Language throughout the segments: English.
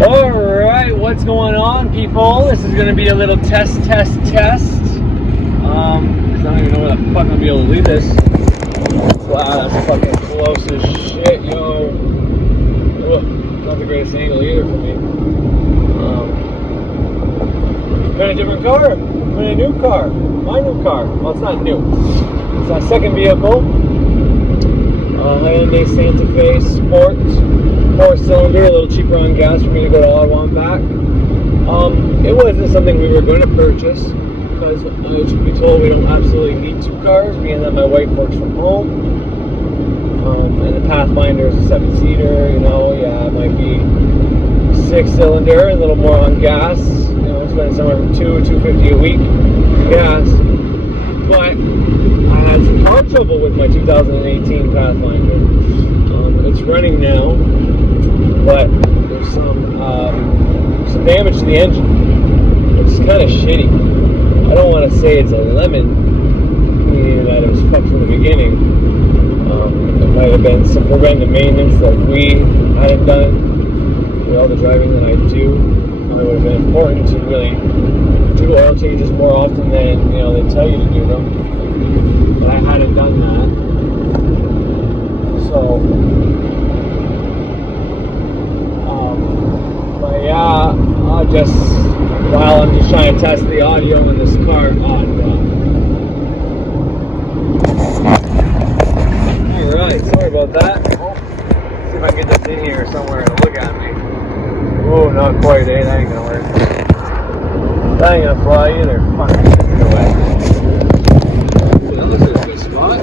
Alright, what's going on, people? This is going to be a little test. Because I don't even know where the fuck I'm going to be able to leave this. Wow, that's fucking close as shit, yo. Ugh, not the greatest angle either for me. I'm in a different car. I'm in a new car. My new car. Well, it's not new. It's my second vehicle. Hyundai Santa Fe Sport. 4-cylinder, a little cheaper on gas for me to go to Ottawa and back. It wasn't something we were going to purchase because, truth be told, we don't absolutely need two cars, being that my wife works from home. And the Pathfinder is a 7-seater, you know, yeah, it might be 6-cylinder, a little more on gas, you know, spending somewhere from $250 a week on gas. But I had some car trouble with my 2018 Pathfinder. It's running now, but there's some damage to the engine, which is kind of shitty. I don't want to say it's a lemon, meaning that it was fucked from the beginning. It might have been some preventive maintenance that we hadn't done. With all the driving that I do, it would have been important to really do oil changes more often than, you know, they tell you to do them. But I hadn't done that. So, but yeah, while I'm just trying to test the audio in this car. Alright, sorry about that. Oh, see if I can get this in here somewhere and look at me. Oh, not quite, eh? That ain't gonna work. That ain't gonna fly either. Fuck, it's gonna wet. Well, this is a good spot.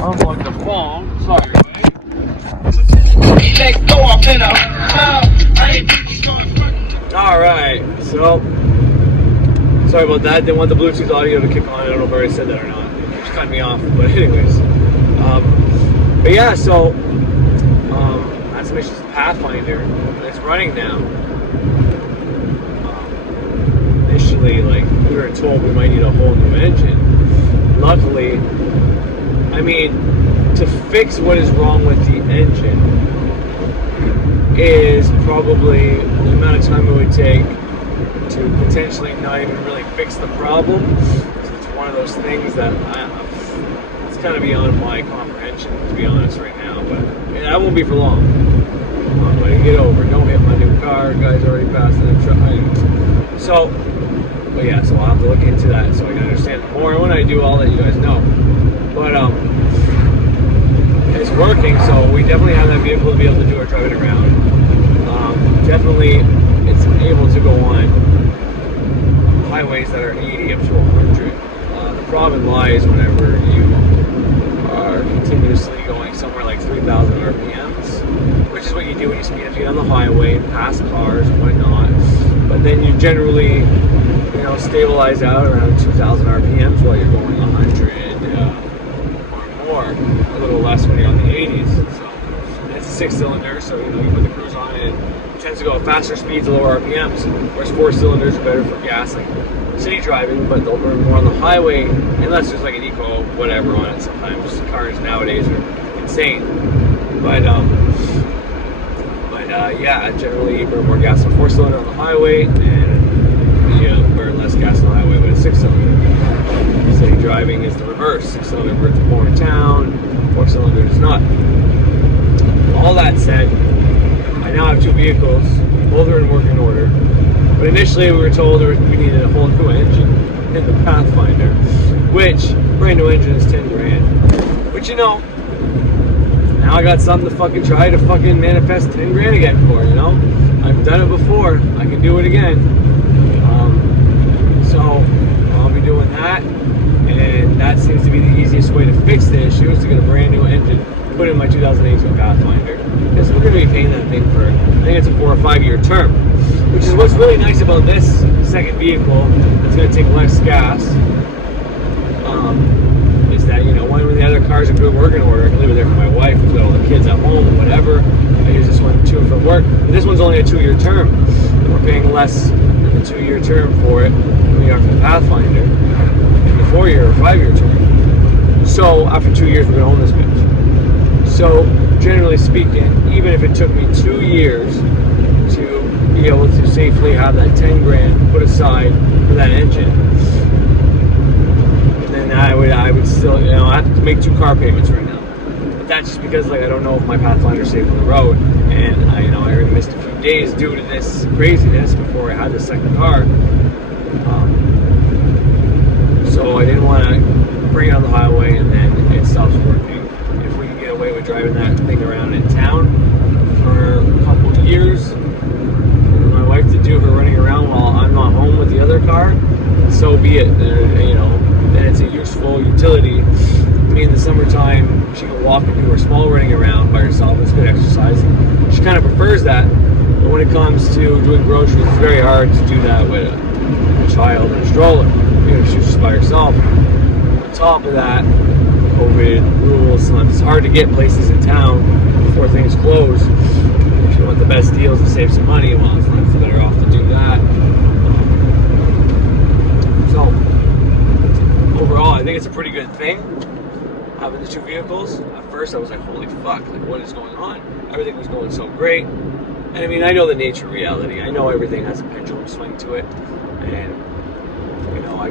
Unplug the phone. Sorry, everybody. Alright, so sorry about that. Didn't want the Bluetooth audio to kick on. I don't know if I already said that or not. It just cut me off. But anyways. But yeah, so not to mention the Pathfinder. It's running now. Initially, like, we were told we might need a whole new engine. Luckily, I mean, to fix what is wrong with the engine is probably the amount of time it would take to potentially not even really fix the problem. So it's one of those things that it's kind of beyond my comprehension, to be honest, right now. But that won't be for long. I can get over. Don't hit my new car. Guys already passed it. So, but yeah, so I'll have to look into that so I can understand more. When I do, I'll let you guys know. But it's working, so we definitely have that vehicle to be able to do our driving around. Definitely, it's able to go on highways that are 80 up to 100. The problem lies whenever you are continuously going somewhere like 3,000 RPMs, which is what you do when you speed up on the highway and pass cars and whatnot. But then you generally, you know, stabilize out around 2,000 RPMs while you're going 100 or more, a little less when you're on the 80s. So it's a 6-cylinder, so you know you put the cruise on it. It tends to go at faster speeds, lower RPMs. Whereas 4-cylinders are better for gas, like city driving, but they'll burn more on the highway unless there's like an eco whatever on it. Sometimes cars nowadays are insane, but yeah, generally you burn more gas on 4-cylinder on the highway, and you burn less gas on the highway with a 6-cylinder. City driving is the reverse. 6-cylinder burns more in town, 4-cylinder does not. All that said, I now have two vehicles, both are in working order. But initially we were told we needed a whole new engine in the Pathfinder, which brand new engine is 10 grand. Which, you know, now I got something to fucking try to fucking manifest 10 grand again for, you know? I've done it before, I can do it again. So I'll be doing that, and that seems to be the easiest way to fix the issue, is to get a brand new engine, put in my 2018 Pathfinder. Because we're going to be paying that thing for, I think it's a 4 or 5 year term. Which is what's really nice about this second vehicle that's going to take less gas, is that, you know, when the other cars are good working order, I can leave it there for my wife who's got all the kids at home or whatever. I use this one to and from work. But this one's only a 2-year term, and we're paying less than the 2-year term for it than we are for the Pathfinder in the 4-year or 5-year term. So after 2 years, we're going to own this bitch. So generally speaking, even if it took me 2 years to be able to safely have that 10 grand put aside for that engine, then I would still, I have to make 2 car payments right now. But that's just because, like, I don't know if my Pathfinder's safe on the road, and I already missed a few days due to this craziness before I had the second car. So I didn't want to bring it on the highway and then it stops working. If we can get away with driving that thing around in town for a couple of years, for my wife to do her running around while I'm not home with the other car, so be it. Then it's a useful utility. I mean, in the summertime, she can walk and do her small running around by herself. It's good exercise. She kind of prefers that. But when it comes to doing groceries, it's very hard to do that with a child and a stroller. If she's just by herself. On top of that, COVID rules, sometimes it's hard to get places in town before things close. If you want the best deals to save some money, well, it's better off to do that. So, overall, I think it's a pretty good thing, having the 2 vehicles. At first, I was like, holy fuck, like, what is going on? Everything was going so great. And I mean, I know the nature of reality. I know everything has a pendulum swing to it. And I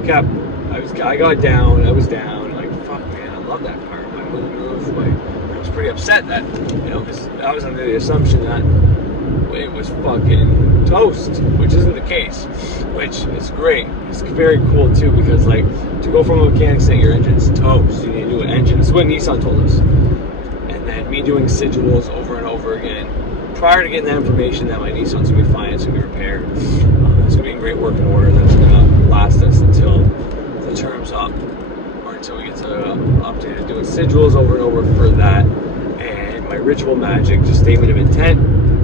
got down, like, fuck, man, I love that car. My moonroof, I was pretty upset that, because I was under the assumption that it was fucking toast, which isn't the case, which is great. It's very cool, too, because, like, to go from a mechanic saying your engine's toast, you need a new engine. This is what Nissan told us. And then me doing sigils over and over again, prior to getting that information that my Nissan's going to be fine, it's going to be repaired. It's going to be in great working order. That's going to last us until the term's up, or until we get to updated doing sigils over and over for that. And my ritual magic, just statement of intent,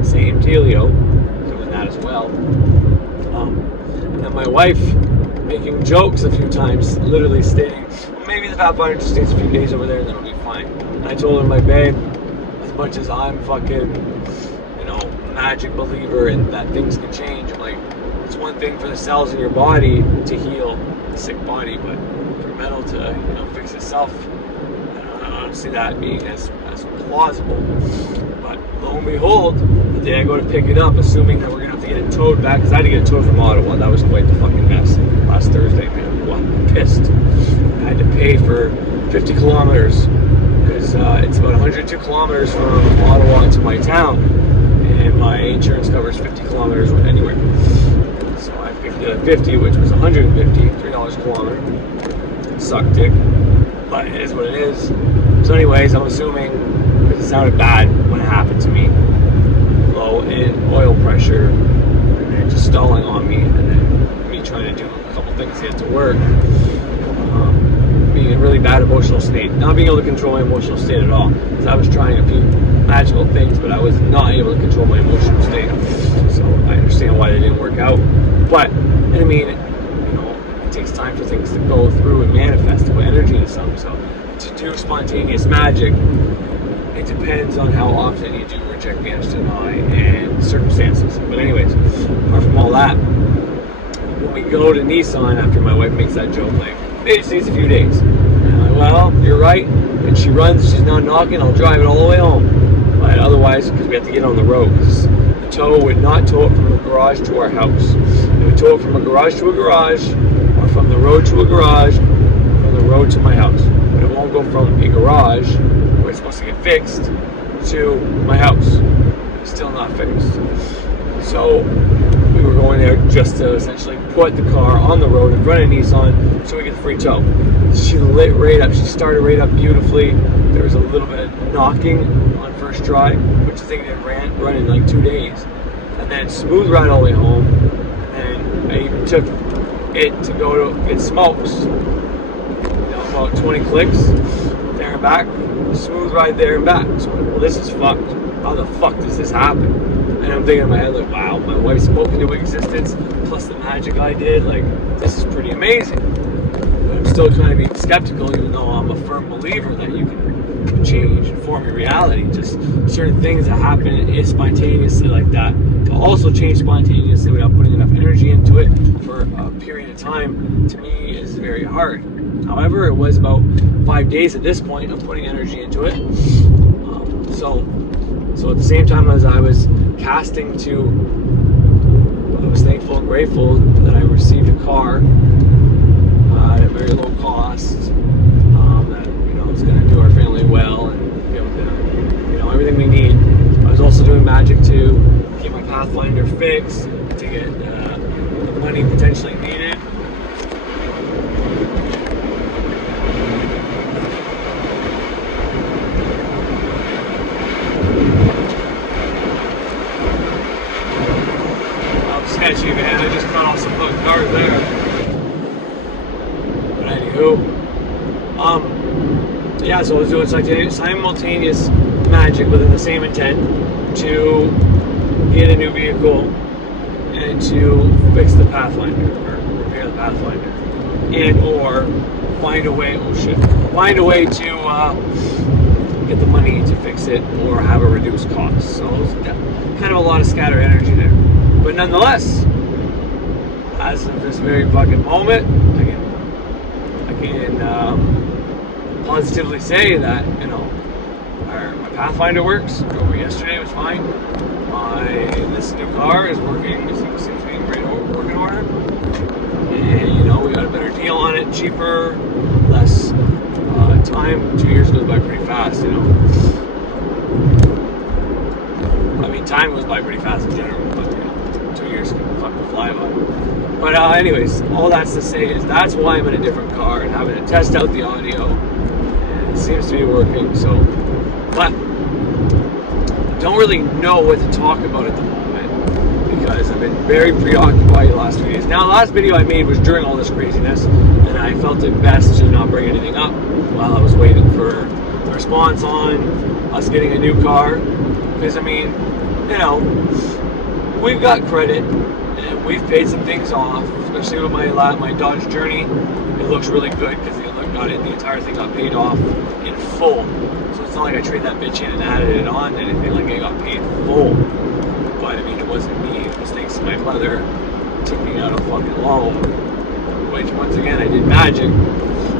same dealio, doing that as well. And then my wife making jokes a few times, literally stating, well, maybe the Pathfinder just takes a few days over there and then it'll be fine. And I told her, my babe, as much as I'm fucking, magic believer and that things can change, I'm like, it's one thing for the cells in your body to heal the sick body, but for metal to fix itself, I don't see that being as plausible. But lo and behold, the day I go to pick it up, assuming that we're gonna have to get it towed back, because I had to get it towed from Ottawa. That was quite the fucking mess last Thursday, man. I'm pissed. I had to pay for 50 kilometers because it's about 102 kilometers from Ottawa to my town, and my insurance covers 50 kilometers anywhere. So I picked it at 50, which was 150, $3 a kilometer. Sucked dick, but it is what it is. So anyways, I'm assuming, because it sounded bad when it happened to me, low in oil pressure, and then just stalling on me, and then me trying to do a couple things to get to work, being in a really bad emotional state, not being able to control my emotional state at all, because I was trying a few magical things, but I was not able to control my emotional state. So I understand why they didn't work out. But I mean, it takes time for things to go through and manifest, to put energy into something. So to do spontaneous magic, it depends on how often you do reject Venus deny and circumstances. But anyways, apart from all that, when we go to Nissan after my wife makes that joke, like, it just needs a few days. And I'm like, well, you're right. And she runs, she's not knocking, I'll drive it all the way home. But otherwise, because we have to get on the road, because the tow would not tow it from a garage to our house. It would tow it from a garage to a garage, or from the road to a garage, from the road to my house. But it won't go from a garage, where it's supposed to get fixed, to my house. It's still not fixed. So we were going there just to essentially put the car on the road in front of Nissan so we get the free tow. She lit right up. She started right up beautifully. There was a little bit of knocking on first try, which I think they run in like 2 days. And then smooth ride all the way home. And I even took it to go to get smokes. About 20 clicks there and back. Smooth ride there and back. So I'm like, well, this is fucked. How the fuck does this happen? And I'm thinking in my head, like, wow, my wife spoke into existence, plus the magic I did, like, this is pretty amazing. But I'm still kind of being skeptical, even though I'm a firm believer that you can change and form your reality. Just certain things that happen spontaneously like that, to also change spontaneously without putting enough energy into it for a period of time, to me, is very hard. However, it was about 5 days at this point of putting energy into it. So at the same time as I was casting to, I was thankful and grateful that I received a car at a very low cost, that, was going to do our family well and be able to, everything we need. I was also doing magic to keep my Pathfinder fixed, to get the money potentially needed. Sketchy, man. I just cut off some fucking cars there. But anywho, yeah, so I was doing simultaneous magic within the same intent to get a new vehicle and to fix the Pathfinder, or repair the Pathfinder, and or find a way to get the money to fix it or have a reduced cost. So it was kind of a lot of scattered energy there. But nonetheless, as of this very fucking moment, I can positively say that, my Pathfinder works. Over yesterday was fine. This new car is working. It seems to be in great working order. And, we got a better deal on it, cheaper, less time. 2 years goes by pretty fast, I mean, time goes by pretty fast in general, but 2 years can fucking fly by. But anyways, all that's to say is that's why I'm in a different car and having to test out the audio, and it seems to be working. So, but I don't really know what to talk about at the moment because I've been very preoccupied the last few days. Now, the last video I made was during all this craziness, and I felt it best to not bring anything up while I was waiting for a response on us getting a new car. Because, I mean, we've got credit, and we've paid some things off, especially with my Dodge Journey. It looks really good because the entire thing got paid off in full. So it's not like I traded that bitch in and added it on and anything, like it got paid full. But, I mean, it wasn't me. It was thanks to my mother taking out a fucking loan, which, once again, I did magic.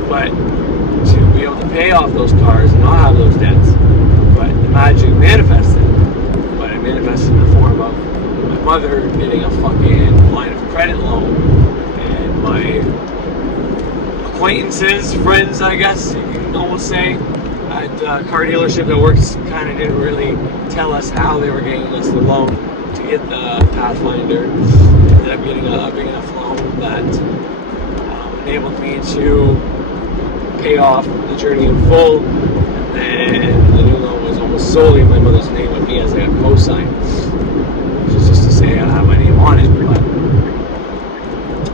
But to be able to pay off those cars and not have those debts, but the magic manifested. But it manifested in the form of my mother getting a fucking line of credit loan, and my acquaintances, friends, I guess you can almost say, at a car dealership that works kind of didn't really tell us how they were getting us the loan to get the Pathfinder. Ended up getting a big enough loan that enabled me to pay off the Journey in full, and the new loan was almost solely in my mother's name with me as a co-sign, which is just to say I have my name on it. But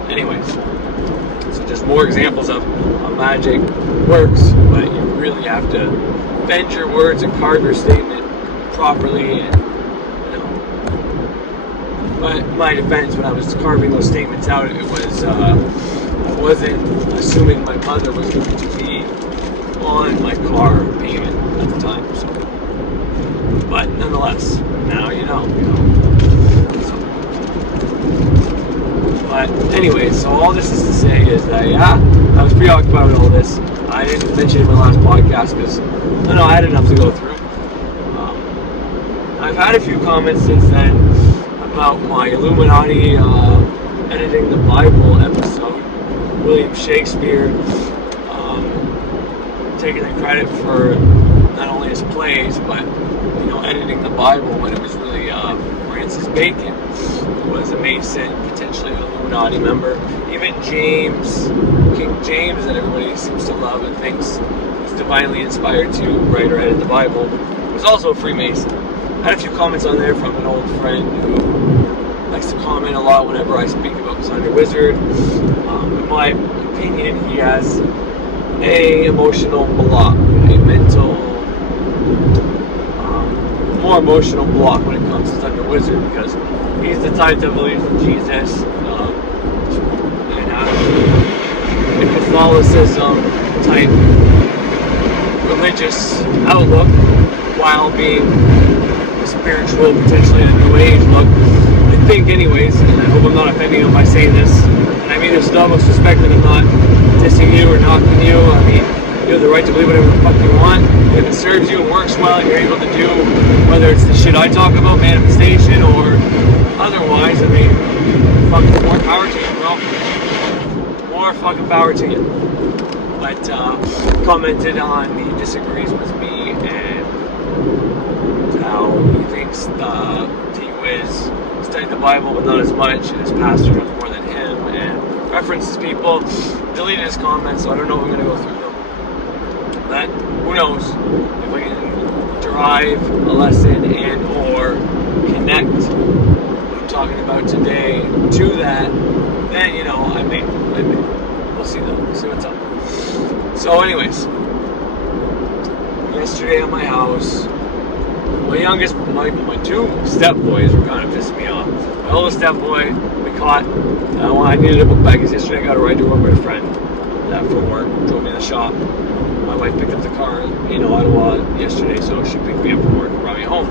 anyways, so just more examples of how magic works, but you really have to bend your words and carve your statement properly. And but in my defense, when I was carving those statements out, it was I wasn't assuming my mother was going to be on my car payment at the time. So, but nonetheless, now you know. So, but anyways, so all this is to say is that I was preoccupied with all this. I didn't mention it in my last podcast because I had enough to go through. I've had a few comments since then about my Illuminati editing the Bible episode. William Shakespeare taking the credit for not only his plays, but editing the Bible when it was really Francis Bacon, who was a Mason, potentially an Illuminati member. Even James, King James, that everybody seems to love and thinks is divinely inspired to write or edit the Bible, was also a Freemason. I had a few comments on there from an old friend who likes to comment a lot whenever I speak about the Thunder Wizard. In my opinion, he has a emotional block, a mental, more emotional block when it comes to Thunder Wizard, because he's the type that believes in Jesus and a Catholicism type religious outlook, while being spiritual, potentially in a New Age look. I think anyways, and I hope I'm not offending him by saying this, and I mean there's no disrespect that I'm not dissing you or knocking you. I mean, You have the right to believe whatever the fuck you want. If it serves you and works well and you're able to do, whether it's the shit I talk about, manifestation, or otherwise, I mean, fucking more power to you, bro. More fucking power to you. But commented on he disagrees with me and how he thinks he Wiz studied the Bible but not as much, and his pastor knows more than him, and references people. Deleted his comments, so I don't know if I'm going to go through them. But who knows if I can derive a lesson and or connect what I'm talking about today to that, then, you know, I may. We'll see though. We'll see what's up. So anyways, yesterday at my house, my two step boys were kind of pissing me off. My oldest step boy, we caught, I needed a book bag because yesterday I got a ride to work with a friend from work, drove me to the shop. My wife picked up the car in Ottawa yesterday, so she picked me up from work and brought me home.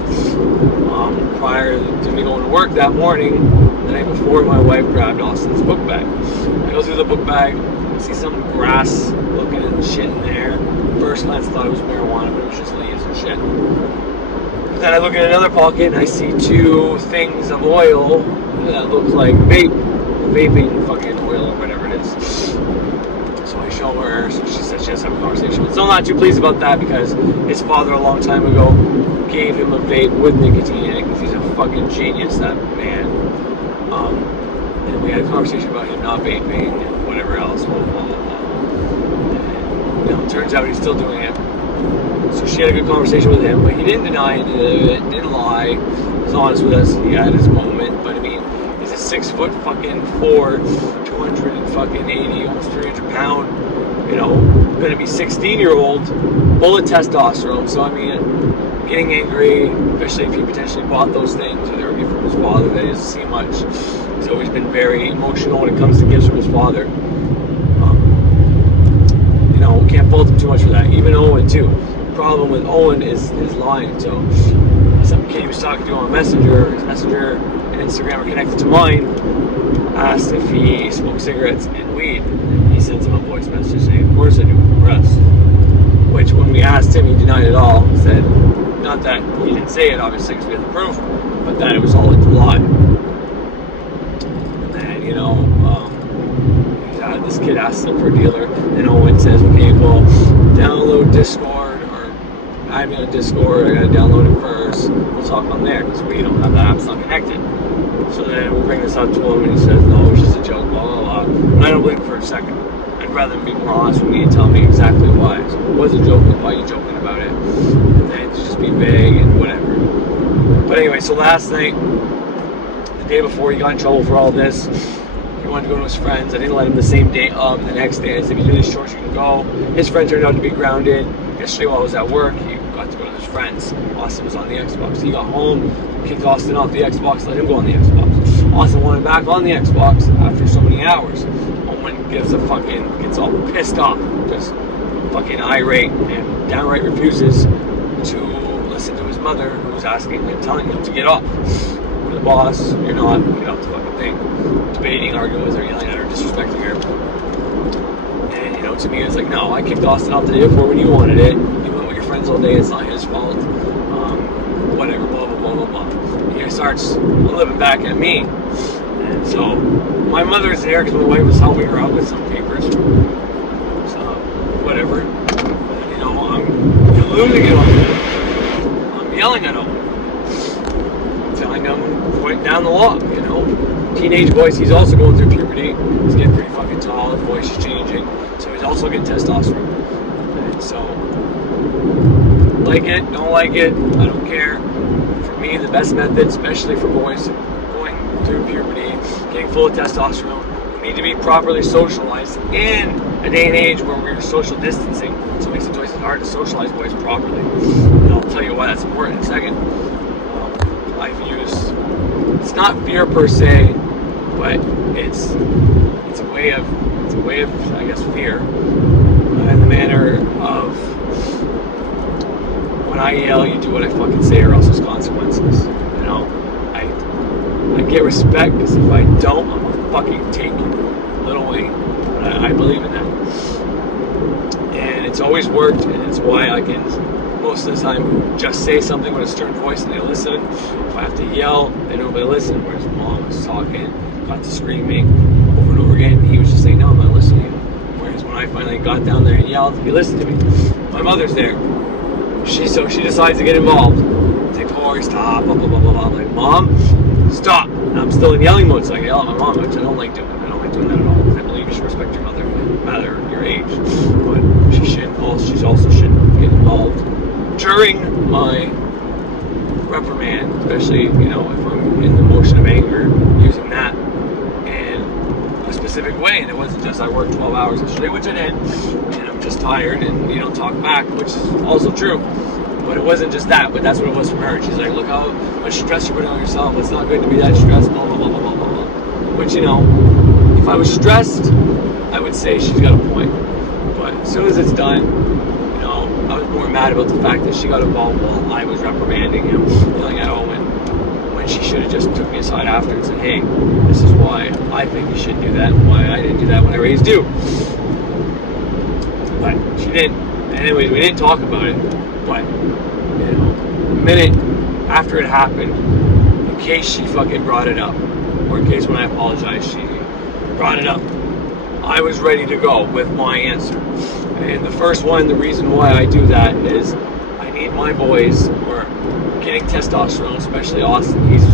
Prior to me going to work that morning, the night before, my wife grabbed Austin's book bag. I go through the book bag, see some grass looking and shit in there. First glance, I thought it was marijuana, but it was just leaves and shit. But then I look in another pocket and I see two things of oil that look like vaping fucking oil or whatever it is. So I show her, so she said she has to have a conversation. So I'm not too pleased about that because his father a long time ago gave him a vape with nicotine in it because he's a fucking genius, that man. And we had a conversation about him not vaping and whatever else, blah, blah, blah, blah. And, you know, it turns out he's still doing it. So she had a good conversation with him, but he didn't deny any of it, didn't lie. He was honest with us. He had his moment, but I mean, he's a 6 foot fucking 4, 280, almost 300 pound, you know, gonna be 16-year-old, full of testosterone. So I mean, getting angry, especially if he potentially bought those things, or they were gifts from his father that he doesn't see much. He's always been very emotional when it comes to gifts from his father. You know, can't fault him too much for that. Even Owen too. The problem with Owen is lying. So some kid he was talking to on Messenger, his Messenger and Instagram are connected to mine, asked if he smoked cigarettes and weed. And he sends him a voice message saying, "Of course I do, for us." Which, when we asked him, he denied it all. He said, not that he didn't say it, obviously, because we had the proof, but that it was all a lie. And then, you know, this kid asks him for a dealer, and Owen says, "Okay, well, download Discord, or add me on Discord, I gotta download it first, we'll talk on there, because we don't have the app's not connected." So then we bring this up to him, and he says, "No, it was just a joke, blah, blah, blah." But I don't believe him for a second. I'd rather him be more honest with me and tell me exactly why. So it was a joke, why are you joking about it? And then just be vague and whatever. But anyway, so last night, the day before he got in trouble for all this, he wanted to go to his friends. I didn't let him the same day of. The next day I said, "If you do these chores, you can go." His friend turned out to be grounded. Yesterday while I was at work, he got to go to his friends. Austin was on the Xbox. He got home, kicked Austin off the Xbox, let him go on the Xbox. Austin wanted back on the Xbox after so many hours. Owen gets all pissed off, just fucking irate, and downright refuses to listen to his mother, who's asking him, telling him to get off. You're the boss, you're not, get off the fucking thing. Debating, arguing with her, yelling at her, disrespecting her. And, you know, to me, it's like, no, I kicked Austin off the day before when you wanted it. You went with your friends all day, it's not his fault. Whatever, blah, blah, blah, blah, blah. And he starts living back at me. And so, my mother's there because my wife was helping her out with some papers. So, whatever. You know, I'm losing it on him. I'm yelling at him. Telling him, point down the law, you know. Teenage voice, he's also going through puberty. He's getting pretty fucking tall, his voice is changing. So he's also getting testosterone. And so, like it, don't like it, I don't care. For me, the best method, especially for boys going through puberty, getting full of testosterone, we need to be properly socialized in a day and age where we're social distancing, so it makes it twice as hard to socialize boys properly. And I'll tell you why that's important in a second. I've used, it's not fear per se, but it's a way of I guess fear, in the manner of, when I yell, you do what I fucking say or else there's consequences. You know, I get respect because if I don't, I'm gonna fucking take you. Little Wayne, but I believe in that. And it's always worked, and it's why I can most of the time just say something with a stern voice and they listen. If I have to yell, they don't really listen. Whereas mom was talking, got to screaming over and over again, he was just saying, no, I'm not listening to you. Whereas when I finally got down there and yelled, he listened to me. My mother's there. She decides to get involved. It's like, Tori, stop, blah, blah, blah, blah, blah. I'm like, Mom, stop. And I'm still in yelling mode, so I can yell at my mom, which I don't like doing. I don't like doing that at all. I believe you should respect your mother, no matter your age. But she also shouldn't get involved during my reprimand, especially, if I'm in the motion of anger, using that in a specific way. And it wasn't just I worked 12 hours yesterday, which I did, and I'm just tired, and you don't talk back, which is also true. But it wasn't just that, but that's what it was from her. She's like, look how much stress you're putting on yourself. It's not good to be that stressed, blah, blah, blah, blah, blah, blah. Which, if I was stressed, I would say she's got a point. But as soon as it's done, I was more mad about the fact that she got involved while I was reprimanding him, yelling at Owen, when she should have just took me aside after and said, hey, this is why I think you shouldn't do that, and why I didn't do that when I raised you. But she didn't. Anyways, we didn't talk about it. But, a minute after it happened, in case she fucking brought it up, or in case when I apologized, she brought it up, I was ready to go with my answer. And the first one, the reason why I do that is I need my boys, or getting testosterone, especially Austin. He's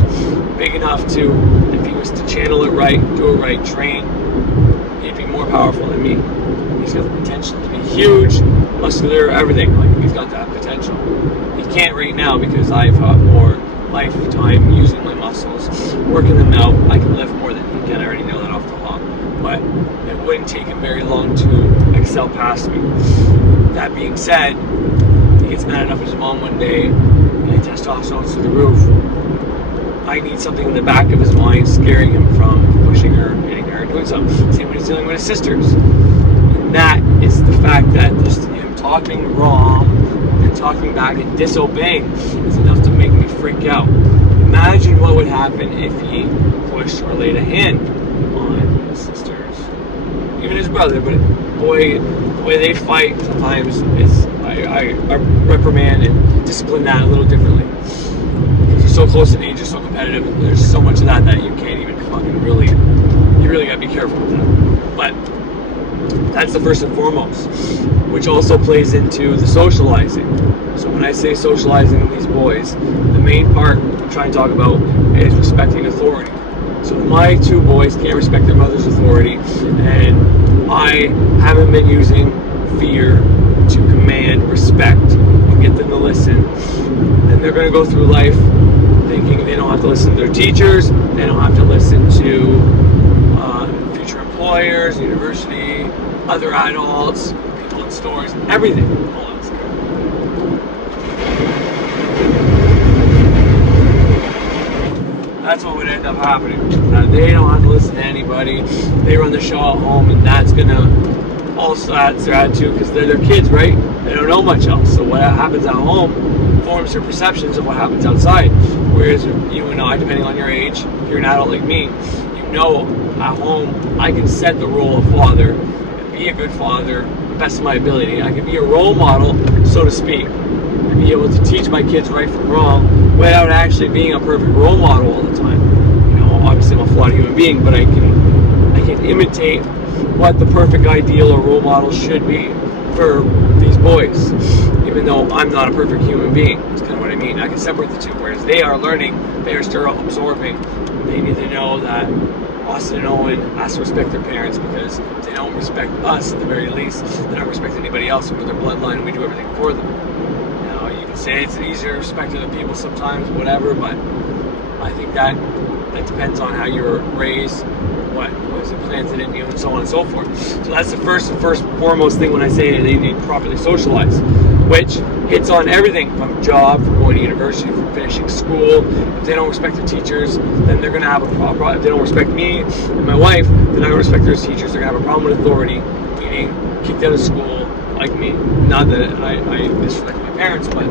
big enough to, if he was to channel it right, do it right, train, he'd be more powerful than me. He's got the potential to be huge, muscular, everything. Like, he's got that potential. He can't right now because I've got more lifetime using my muscles, working them out. I can lift more than he can. I already know that off the hop. But it wouldn't take him very long to excel past me. That being said, he gets mad enough at his mom one day, and testosterone's through the roof. I need something in the back of his mind scaring him from pushing her, hitting her, doing something. Same when he's dealing with his sisters. And that is the fact that just him talking wrong and talking back and disobeying is enough to make me freak out. Imagine what would happen if he pushed or laid a hand on his sisters, even his brother. But boy, the way they fight sometimes is I reprimand and discipline that a little differently. Because you're so close in age, you're so competitive, and there's so much of that you can't even fucking really, you really gotta be careful with that. But that's the first and foremost, which also plays into the socializing. So when I say socializing with these boys, the main part I'm trying to talk about is respecting authority. So my two boys can't respect their mother's authority, and I haven't been using fear to command respect and get them to listen. And they're going to go through life thinking they don't have to listen to their teachers, they don't have to listen to future employers, university, other adults, people in stores, everything. Hold on a second. That's what would end up happening. They don't have to listen to anybody. They run the show at home, and that's gonna also add their attitude because they're their kids, right? They don't know much else. So what happens at home forms their perceptions of what happens outside. Whereas you and I, depending on your age, if you're an adult like me, at home I can set the role of father and be a good father to the best of my ability. I can be a role model, so to speak, and be able to teach my kids right from wrong without actually being a perfect role model all the time. Obviously I'm a flawed human being, but I can imitate what the perfect ideal or role model should be for these boys, even though I'm not a perfect human being. That's kind of what I mean. I can separate the two, whereas they are learning, they are still absorbing. They need to know that Austin and Owen has to respect their parents, because if they don't respect us at the very least, they don't respect anybody else with their bloodline, and we do everything for them. You can say it's easier to respect other people sometimes, whatever, but I think that depends on how you were raised, what was implanted in you, and so on and so forth. So that's the first and foremost thing when I say they need to properly socialize, which hits on everything from job, from going to university, from finishing school. If they don't respect their teachers, then they're going to have a problem. If they don't respect me and my wife, they're not going to respect their teachers. They're going to have a problem with authority, meaning kicked out of school, like me. Not that I disrespect my parents, but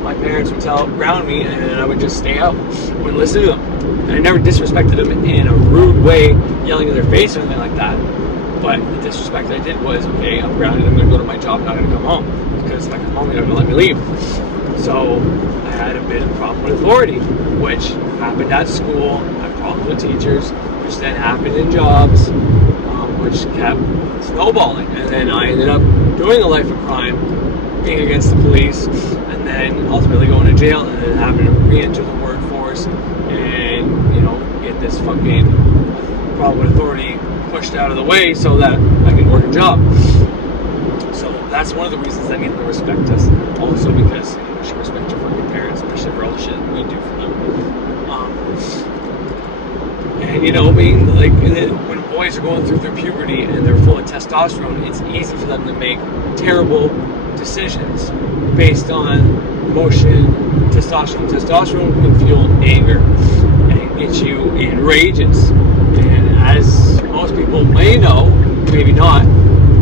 my parents would ground me, and I would just stay out, wouldn't listen to them. And I never disrespected them in a rude way, yelling in their face or anything like that. But the disrespect I did was, okay, I'm grounded, I'm going to go to my job, not going to come home. Because if I come home, they're going to let me leave. So I had a bit of a problem with authority, which happened at school. I had problems with teachers, which then happened in jobs, which kept snowballing. And then I ended up doing a life of crime, being against the police, and then ultimately going to jail, and then having to re-enter the workforce and, you know, get this fucking problem with authority pushed out of the way so that I can work a job. So that's one of the reasons I need them to respect us. Also because, you know, we should respect your fucking parents, especially for all the shit we do for them. And, you know, being like, when boys are going through their puberty and they're full of testosterone, it's easy for them to make terrible decisions based on emotion. Testosterone can fuel anger and get you in rages. And as most people may know, maybe not,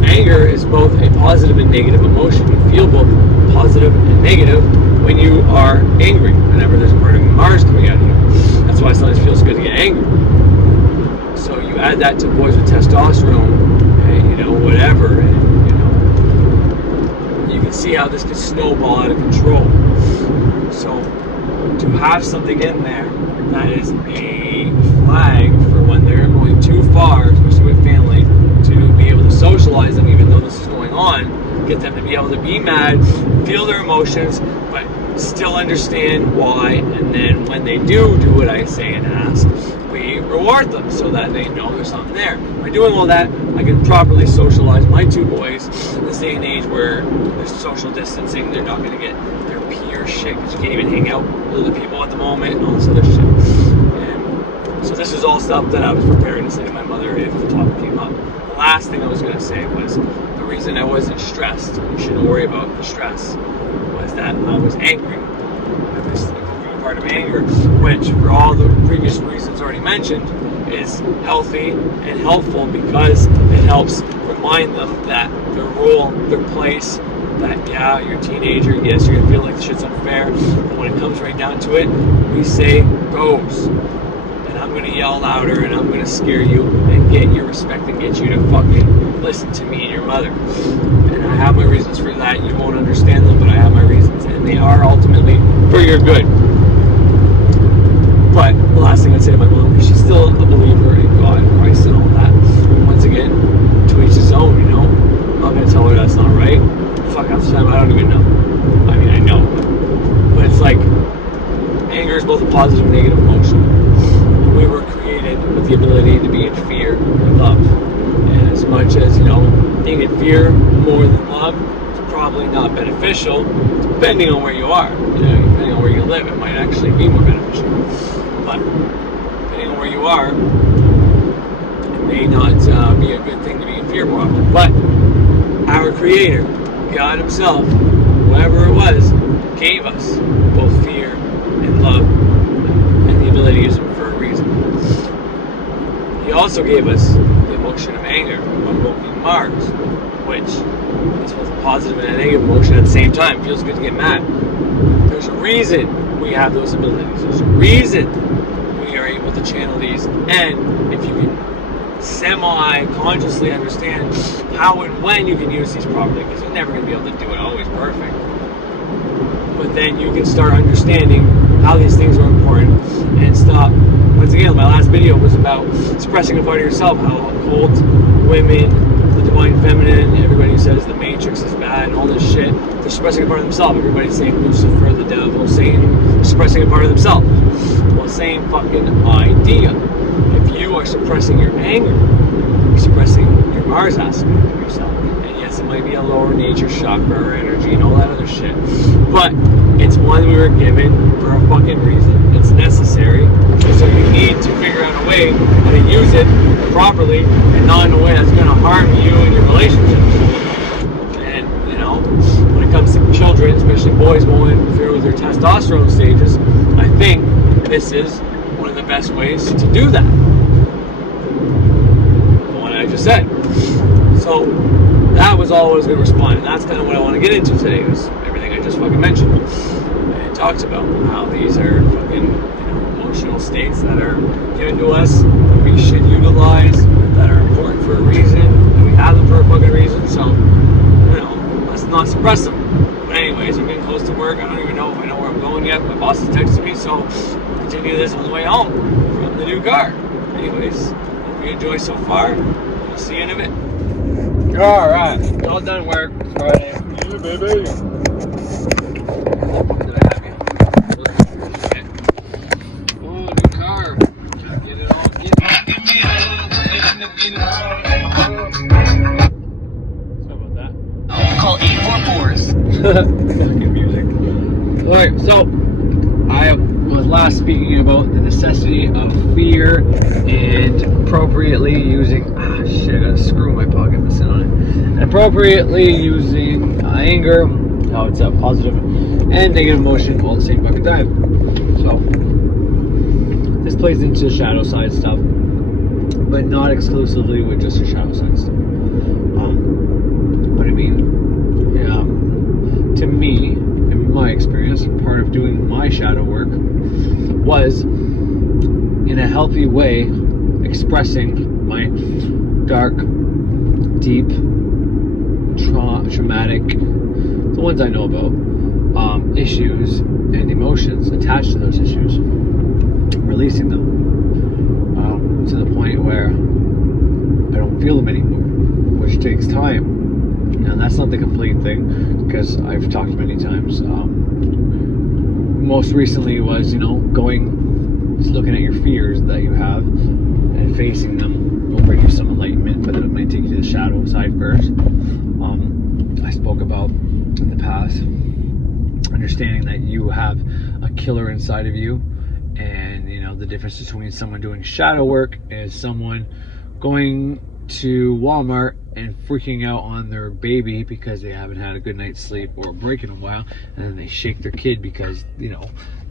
anger is both a positive and negative emotion. You feel both positive and negative when you are angry, whenever there's a part of Mars coming out of you. That's why sometimes it feels good to get angry. So you add that to boys with testosterone, and, you know, whatever, and, you know, you can see how this could snowball out of control. So to have something in there that is a flag for when they're going too far, especially with family, to be able to socialize them even though this is going on, get them to be able to be mad, feel their emotions, but still understand why, and then when they do what I say and ask, we reward them so that they know there's something there. By doing all that, I can properly socialize my two boys in this day and age where there's social distancing. They're not going to get their peer shit because you can't even hang out with other people at the moment and all this other shit. And so this is all stuff that I was preparing to say to my mother if the topic came up. The last thing I was going to say was the reason I wasn't stressed, you shouldn't worry about the stress, was that I was angry. I was part of anger, which for all the previous reasons already mentioned is healthy and helpful because it helps remind them that their role, their place, that yeah, you're a teenager, yes, you're gonna feel like the shit's unfair, but when it comes right down to it, we say goes. And I'm gonna yell louder and I'm gonna scare you and get your respect and get you to fucking listen to me and your mother. And I have my reasons for that. You won't understand them, but I have my reasons, and they are ultimately for your good. But the last thing I'd say to my mom, because she's still a believer in God and Christ and all that, once again, to each his own, you know. I'm not going to tell her that's not right. Fuck, half the time, I don't even know. I mean, I know. But it's like, anger is both a positive and negative emotion. And we were created with the ability to be in fear and love. And as much as, you know, being in fear more than love is probably not beneficial, depending on where you are. You know, depending on where you live, it might actually be more beneficial. But depending on where you are, it may not be a good thing to be in fear more often. But our Creator, God Himself, whoever it was, gave us both fear and love and the ability to use them for a reason. He also gave us the emotion of anger, invoking Mars, which is both a positive and a negative emotion at the same time. It feels good to get mad. There's a reason we have those abilities. There's a reason we are able to channel these. And if you can semi-consciously understand how and when you can use these properly, because you're never going to be able to do it always perfect. But then you can start understanding how these things are important and stop. Once again, my last video was about suppressing a part of yourself, how occult, women, the divine feminine, everybody who says the Matrix is bad and all this shit, they're suppressing a part of themselves. Everybody's saying Lucifer, the devil, Satan, suppressing a part of themselves. Well, same fucking idea. If you are suppressing your anger, you're suppressing your Mars aspect of yourself. And yes, it might be a lower nature chakra or energy and all that other shit, but it's one we were given for a fucking reason. It's necessary, so you need to figure out a way how to use it properly and not in a way that's going to harm you and your relationships. And, you know, when it comes to children, especially boys going through their testosterone stages, I think this is one of the best ways to do that. The one I just said. So that was all I was going to respond, and that's kind of what I want to get into today, is everything I just fucking mentioned. And it talks about how these are fucking, you know, emotional states that are given to us, that we should utilize, that are important for a reason, have them for a fucking reason, so, you know, let's not suppress them. But anyways, I'm getting close to work. I don't even know if I know where I'm going yet. My boss has texted me, so I'll continue this on the way home from the new car. Anyways, hope you enjoy so far. We'll see you in a bit. Alright, all done work. It's Friday. Yeah, baby. Did I have you? Oh, new car. Get it all. Sorry about that. Call 844s. Fucking music. Alright, so I was last speaking about the necessity of fear and appropriately using shit, I got a screw in my pocket missing on it. And appropriately using anger, how it's a positive and negative emotion all at the same fucking time. So this plays into shadow side stuff, but not exclusively with just the shadow side stuff. But I mean, to me, in my experience, part of doing my shadow work was, in a healthy way, expressing my dark, deep, traumatic, the ones I know about, issues and emotions attached to those issues, releasing them to the point where I don't feel them anymore, which takes time. Now that's not the complete thing, because I've talked many times. Most recently was, just looking at your fears that you have and facing them will bring you some enlightenment, but it might take you to the shadow side first. I spoke about in the past understanding that you have a killer inside of you, and the difference between someone doing shadow work is someone going to Walmart and freaking out on their baby because they haven't had a good night's sleep or a break in a while, and then they shake their kid because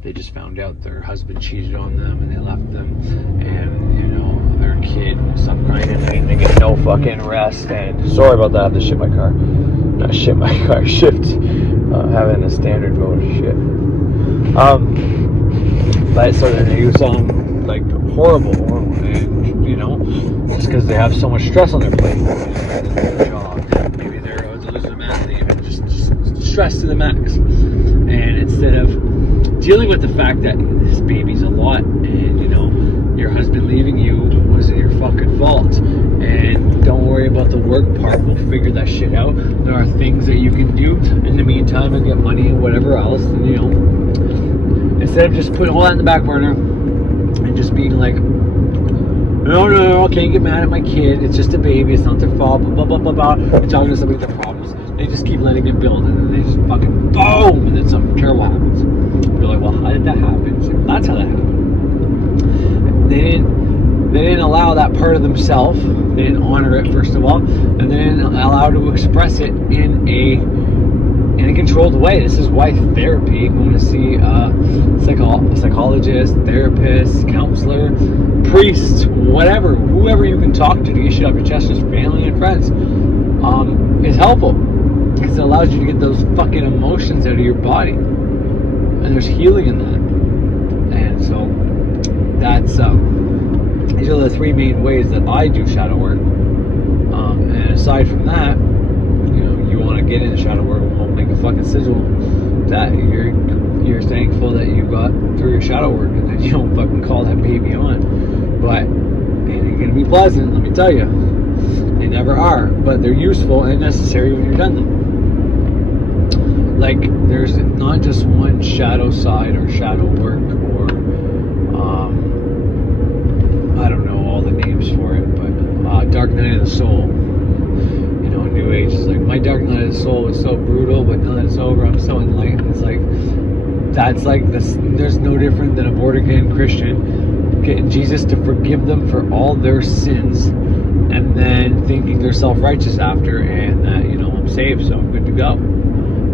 they just found out their husband cheated on them and they left them, and their kid stopped crying at night and they get no fucking rest. And sorry about that, I have to shit my car. Not shit my car, shift having a standard mode of shit. But so then they use like horrible, and just because they have so much stress on their plate, their job, maybe they're a delusional athlete, and just stress to the max. And instead of dealing with the fact that this baby's a lot, and your husband leaving you wasn't your fucking fault, and don't worry about the work part, we'll figure that shit out. There are things that you can do in the meantime and get money and whatever else, and instead of just putting all that in the back burner and just being like, no, can't get mad at my kid, it's just a baby, it's not their fault, blah, blah, blah, blah, blah, and talking to somebody with their problems. They just keep letting it build, and then they just fucking boom, and then something terrible happens. You're like, well, how did that happen? So that's how that happened. They didn't allow that part of themselves, they didn't honor it, first of all, and they didn't allow to express it in a controlled way. This is why therapy, going to see a psychologist, therapist, counselor, priest, whatever, whoever you can talk to get shit off your chest, just family and friends, is helpful, because it allows you to get those fucking emotions out of your body, and there's healing in that. And so that's these are the three main ways that I do shadow work. And aside from that, you want to get into shadow work, we'll make a fucking sigil that you're thankful that you got through your shadow work, and that you don't fucking call that baby on. But it ain't gonna be pleasant, let me tell you. They never are, but they're useful and necessary when you're done them. Like, there's not just one shadow side or shadow work, or I don't know all the names for it, but dark night of the soul. New Age is like, my dark night of the soul was so brutal, but now that it's over, I'm so enlightened. It's like, that's like this. There's no different than a born again Christian getting Jesus to forgive them for all their sins, and then thinking they're self-righteous after, and that I'm saved, so I'm good to go.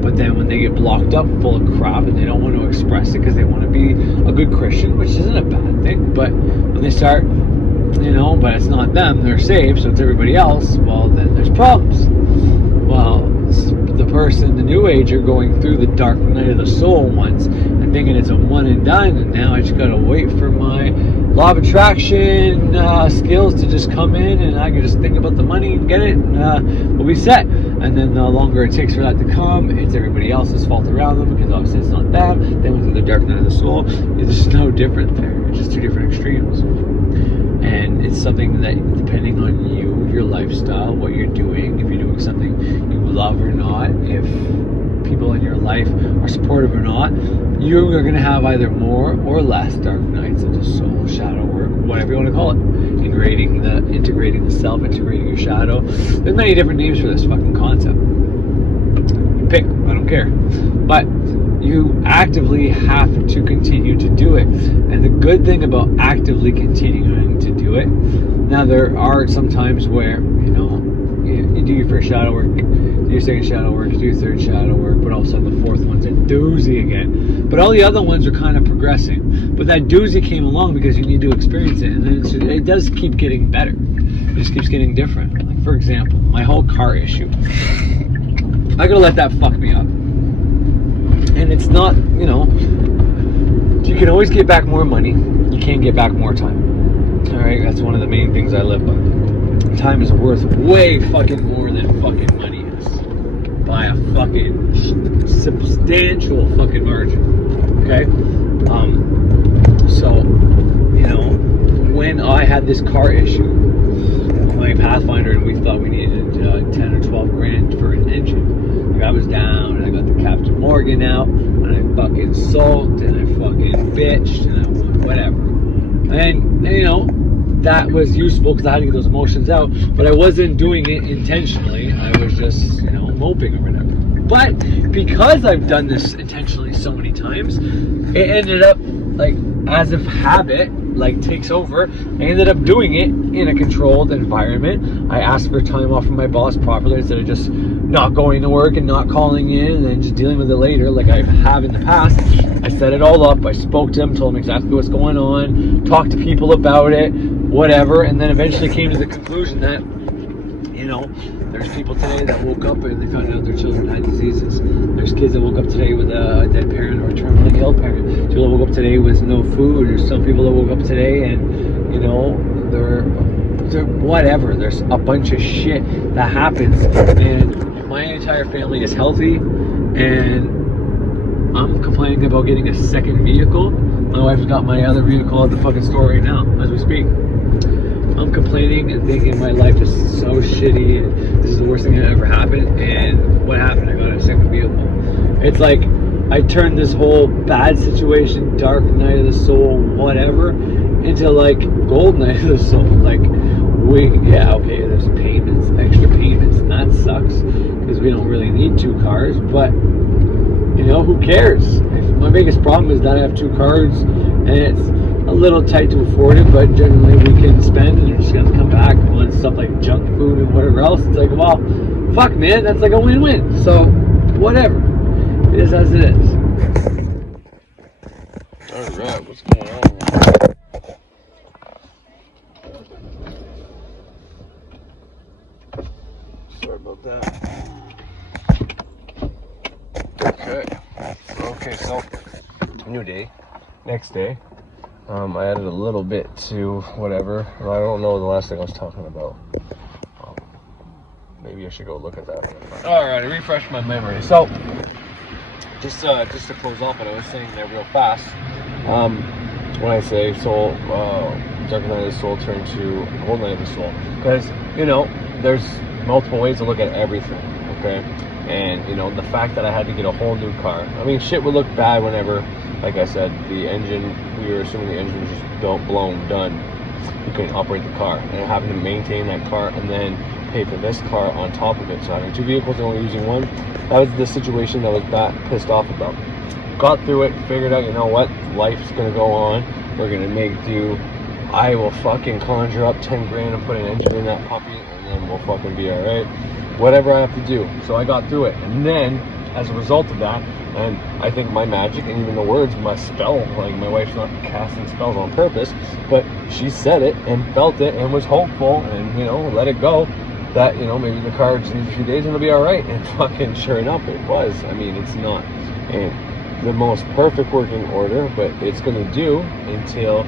But then when they get blocked up full of crap and they don't want to express it because they want to be a good Christian, which isn't a bad thing, but when they start, but it's not them, they're saved, so it's everybody else, well, then there's problems. Well, the person, the New Ager, going through the dark night of the soul once and thinking it's a one and done, and now I just gotta wait for my law of attraction skills to just come in, and I can just think about the money and get it, and we'll be set. And then the longer it takes for that to come, it's everybody else's fault around them, because obviously it's not them. They went through the dark night of the soul. There's no different there. It's just two different extremes. And it's something that, depending on you, your lifestyle, what you're doing, if you're doing something you love or not, if people in your life are supportive or not, you are going to have either more or less dark nights of the soul, shadow work, whatever you want to call it. Integrating the self, integrating your shadow. There's many different names for this fucking concept. Pick, I don't care. But you actively have to continue to do it. And the good thing about actively continuing to do it, now there are some times where, you do your first shadow work, do your second shadow work, do your third shadow work, but all of a sudden the fourth one's a doozy again. But all the other ones are kind of progressing. But that doozy came along because you need to experience it, and then it does keep getting better. It just keeps getting different. Like, for example, my whole car issue. I gotta let that fuck me up. And it's not, you can always get back more money. You can't get back more time. Alright, that's one of the main things I live by. Time is worth way fucking more than fucking money is. By a fucking substantial fucking margin. Okay? So, when I had this car issue, my Pathfinder, and we thought we needed 10 or 12 grand for an engine. Like, I was down, and I got the Captain Morgan out, and I fucking sulked, and I fucking bitched, and I whatever. And that was useful because I had to get those emotions out, but I wasn't doing it intentionally. I was just, moping or whatever. But because I've done this intentionally so many times, it ended up, like, as if habit, like, takes over. I ended up doing it in a controlled environment. I asked for time off from my boss properly instead of just not going to work and not calling in and then just dealing with it later like I have in the past. I set it all up. I spoke to them, told them exactly what's going on, talked to people about it, whatever, and then eventually came to the conclusion that, there's people today that woke up and they found out their children had diseases. There's kids that woke up today with a dead parent or a terminally ill parent. People that woke up today with no food. There's some people that woke up today and, they're whatever. There's a bunch of shit that happens. And my entire family is healthy, and I'm complaining about getting a second vehicle. My wife's got my other vehicle at the fucking store right now as we speak. I'm complaining and thinking my life is so shitty and this is the worst thing that ever happened. And what happened? I got a second vehicle. It's like I turned this whole bad situation, dark night of the soul, whatever, into like gold night of the soul. Like, there's payments, extra payments, and that sucks because we don't really need two cars, but who cares? My biggest problem is that I have two cars and it's a little tight to afford it, but generally we can spend, and you're just gonna come back on stuff like junk food and whatever else. It's like, well, fuck, man, that's like a win-win. So, whatever. It is as it is. Alright, what's going on? Sorry about that. Okay, so new day, next day. I added a little bit to whatever. I don't know the last thing I was talking about. Maybe I should go look at that. Alright, I refreshed my memory. So, just to close off what I was saying there real fast. When I say soul, dark night of the soul turned to gold night of the soul, because there's multiple ways to look at everything. Okay. And, the fact that I had to get a whole new car. I mean, shit would look bad whenever, like I said, we were assuming the engine was just built, blown, done. We couldn't operate the car. And having to maintain that car and then pay for this car on top of it. So having two vehicles and only using one, that was the situation that I was that pissed off about. Got through it, figured out, what, life's going to go on. We're going to make do. I will fucking conjure up 10 grand and put an engine in that puppy, and then we'll fucking be alright. Whatever I have to do. So I got through it. And then, as a result of that, and I think my magic and even the words must spell, like my wife's not casting spells on purpose, but she said it and felt it and was hopeful and, let it go, that, maybe the car just needs a few days and it'll be alright. And fucking sure enough, it was. I mean, it's not in the most perfect working order, but it's going to do until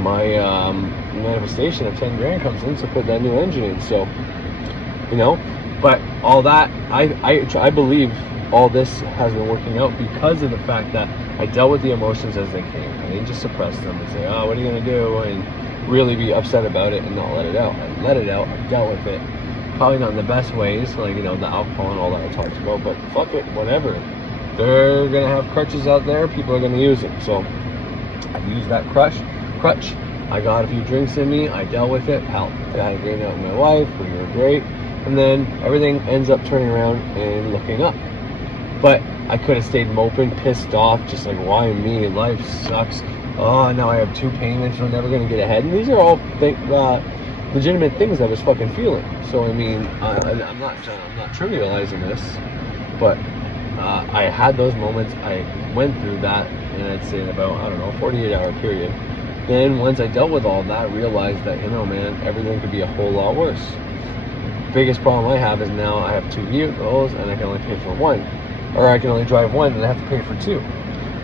my manifestation of 10 grand comes in to put that new engine in. So, you know, but all that, I believe all this has been working out because of the fact that I dealt with the emotions as they came. I didn't just suppress them and say, oh, what are you going to do? And really be upset about it and not let it out. I let it out. I dealt with it. Probably not in the best ways, like, you know, the alcohol and all that I talked about, but fuck it, whatever. They're going to have crutches out there. People are going to use it. So I used that crutch. I got a few drinks in me. I dealt with it. Hell, I had a great night with my wife. We were great. And then everything ends up turning around and looking up. But I could have stayed moping, pissed off, just like, why me? Life sucks. Oh, now I have 2 payments. I'm never going to get ahead. And these are all legitimate things I was fucking feeling. So, I mean, I'm not trivializing this, but I had those moments. I went through that, and I'd say in about, I don't know, 48-hour period. Then once I dealt with all that, I realized that, you know, man, everything could be a whole lot worse. Biggest problem I have is now I have 2 vehicles, and I can only pay for 1. Or I can only drive 1, and I have to pay for 2.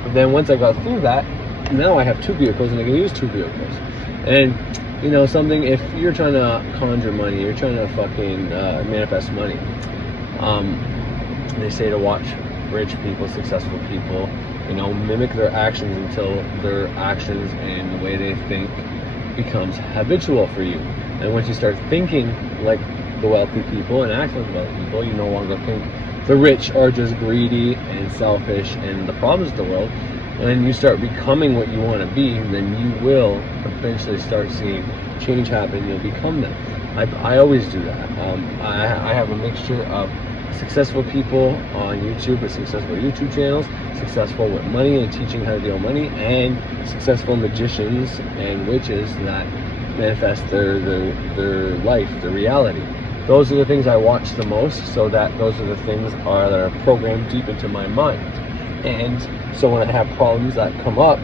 But then once I got through that, now I have 2 vehicles, and I can use 2 vehicles. And, you know, something, if you're trying to conjure money, you're trying to fucking manifest money, they say to watch rich people, successful people, you know, mimic their actions until their actions and the way they think becomes habitual for you. And once you start thinking like the wealthy people and acting like the wealthy people, you no longer think the rich are just greedy and selfish and the problems of the world. When you start becoming what you want to be, then you will eventually start seeing change happen. You'll become them. I always do that. I have a mixture of successful people on YouTube with successful YouTube channels, successful with money and teaching how to deal with money, and successful magicians and witches that manifest their life, their reality. Those are the things I watch the most, so that those are the things that are programmed deep into my mind. And so when I have problems that come up,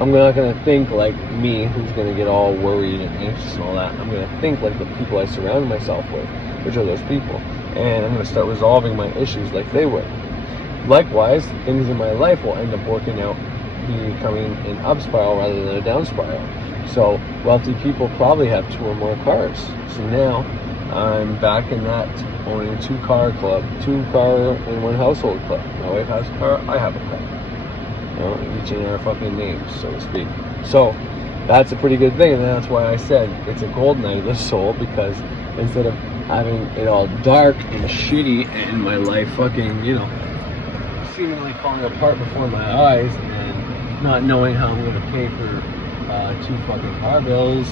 I'm not going to think like me, who's going to get all worried and anxious and all that. I'm going to think like the people I surround myself with, which are those people. And I'm going to start resolving my issues like they would. Likewise, things in my life will end up working out, becoming an up spiral rather than a down spiral. So wealthy people probably have 2 or more cars. So now I'm back in that owning 2-car club, 2-car in 1 household club. My wife has a car, I have a car. You know, each in our fucking names, so to speak. So that's a pretty good thing, and that's why I said it's a gold night of the soul, because instead of having it all dark and shitty and my life fucking, you know, seemingly falling apart before my eyes and not knowing how I'm going to pay for 2 fucking car bills,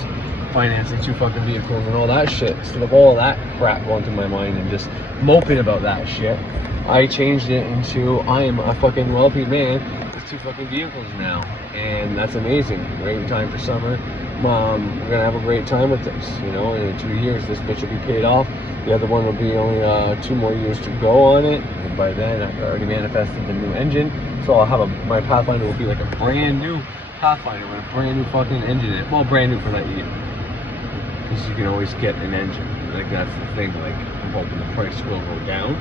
financing 2 fucking vehicles and all that shit, instead of all that crap going through my mind and just moping about that shit, I changed it into I am a fucking wealthy man with 2 fucking vehicles now, and that's amazing. Great time for summer. We're gonna have a great time with this, you know. And in 2 years this bitch will be paid off. The other one will be only 2 more years to go on it, and by then I've already manifested the new engine, so I'll have my Pathfinder will be like a brand new Pathfinder with a brand new fucking engine in it. Well, brand new for that year, because you can always get an engine. Like, that's the thing. Like, I'm hoping the price will go down,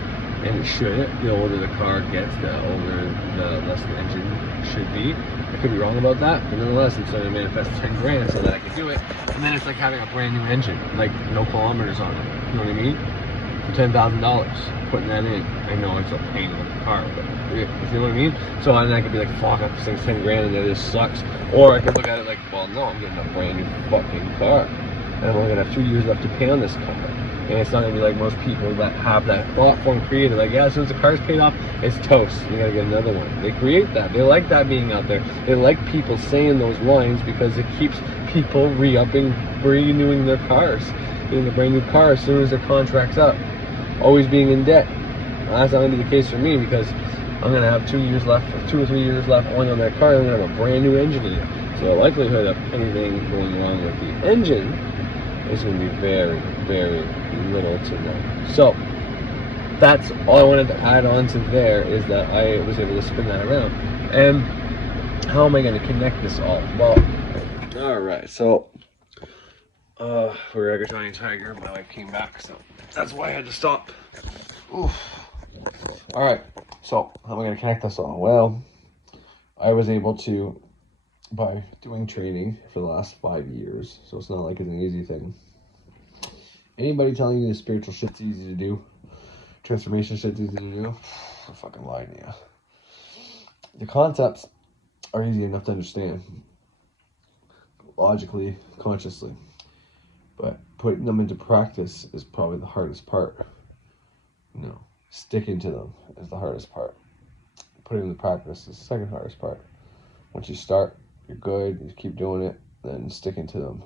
and it should. The older the car gets, the older, the less the engine should be. I could be wrong about that, but nonetheless, I'm starting to manifest 10 grand so that I can do it. And then it's like having a brand new engine, like no kilometers on it. You know what I mean? For $10,000, putting that in. I know it's a pain in the car, but you see what I mean? So then I could be like, fuck, this thing's 10 grand and this sucks. Or I could look at it like, well, no, I'm getting a brand new fucking car, and I'm only gonna have 2 years left to pay on this car. And it's not gonna be like most people that have that thought form created, like, yeah, as soon as the car's paid off, it's toast, you gotta get another one. They create that. They like that being out there. They like people saying those lines because it keeps people re-upping, renewing their cars, getting a brand new car as soon as their contract's up, always being in debt. Well, that's not gonna be the case for me, because I'm gonna have 2 years left, 2 or 3 years left owning on that car, and I'm gonna have a brand new engine in it. So the likelihood of anything going wrong with the engine is going to be very, very little to none. So that's all I wanted to add on to there, is that I was able to spin that around. And how am I going to connect this all? Well, all right. So we're at Giant Tiger. My wife came back, so that's why I had to stop. Oof. All right. So how am I going to connect this all? Well, I was able to by doing training for the last 5 years, so it's not like it's an easy thing. Anybody telling you the spiritual shit's easy to do, transformation shit's easy to do, they're fucking lying to you. The concepts are easy enough to understand, logically, consciously, but putting them into practice is probably the hardest part. Sticking to them is the hardest part. Putting them into practice is the second hardest part. Once you start, you're good, you keep doing it, then sticking to them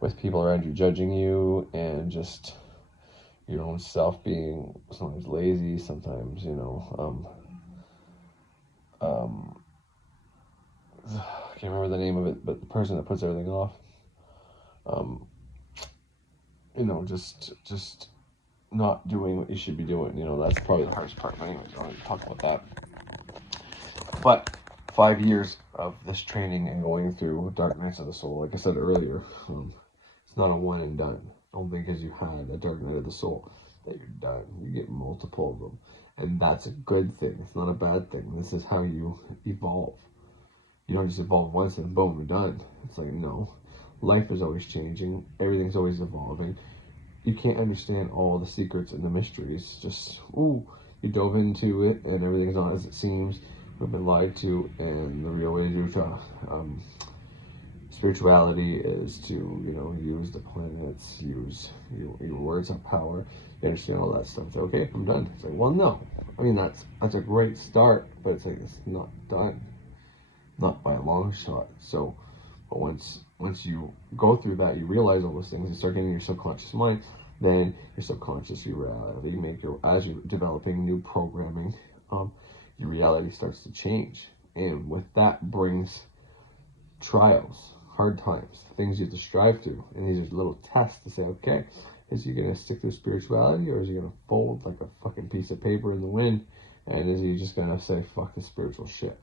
with people around you judging you, and just your own self being sometimes lazy, sometimes, I can't remember the name of it, but the person that puts everything off, just not doing what you should be doing. That's probably the hardest part. But anyways, I don't need to talk about that. But 5 years of this training and going through dark nights of the soul, like I said earlier, it's not a one and done. Don't think because you had a dark night of the soul that you're done. You get multiple of them, and that's a good thing. It's not a bad thing. This is how you evolve. You don't just evolve once and boom, you're done. It's like, no. Life is always changing. Everything's always evolving. You can't understand all the secrets and the mysteries. Just, you dove into it and everything's not as it seems. We've been lied to, and the real way to do spirituality is to, use the planets, use your words have power. You understand all that stuff. It's like, okay, I'm done. It's like, well, no. I mean, that's a great start, but it's like, it's not done. Not by a long shot. So, but once you go through that, you realize all those things and start getting your subconscious mind, then your subconscious, your reality, as you're developing new programming, your reality starts to change. And with that brings trials, hard times, things you have to strive through. And these are little tests to say, okay, is he going to stick to spirituality, or is he going to fold like a fucking piece of paper in the wind? And is he just going to say, fuck the spiritual shit?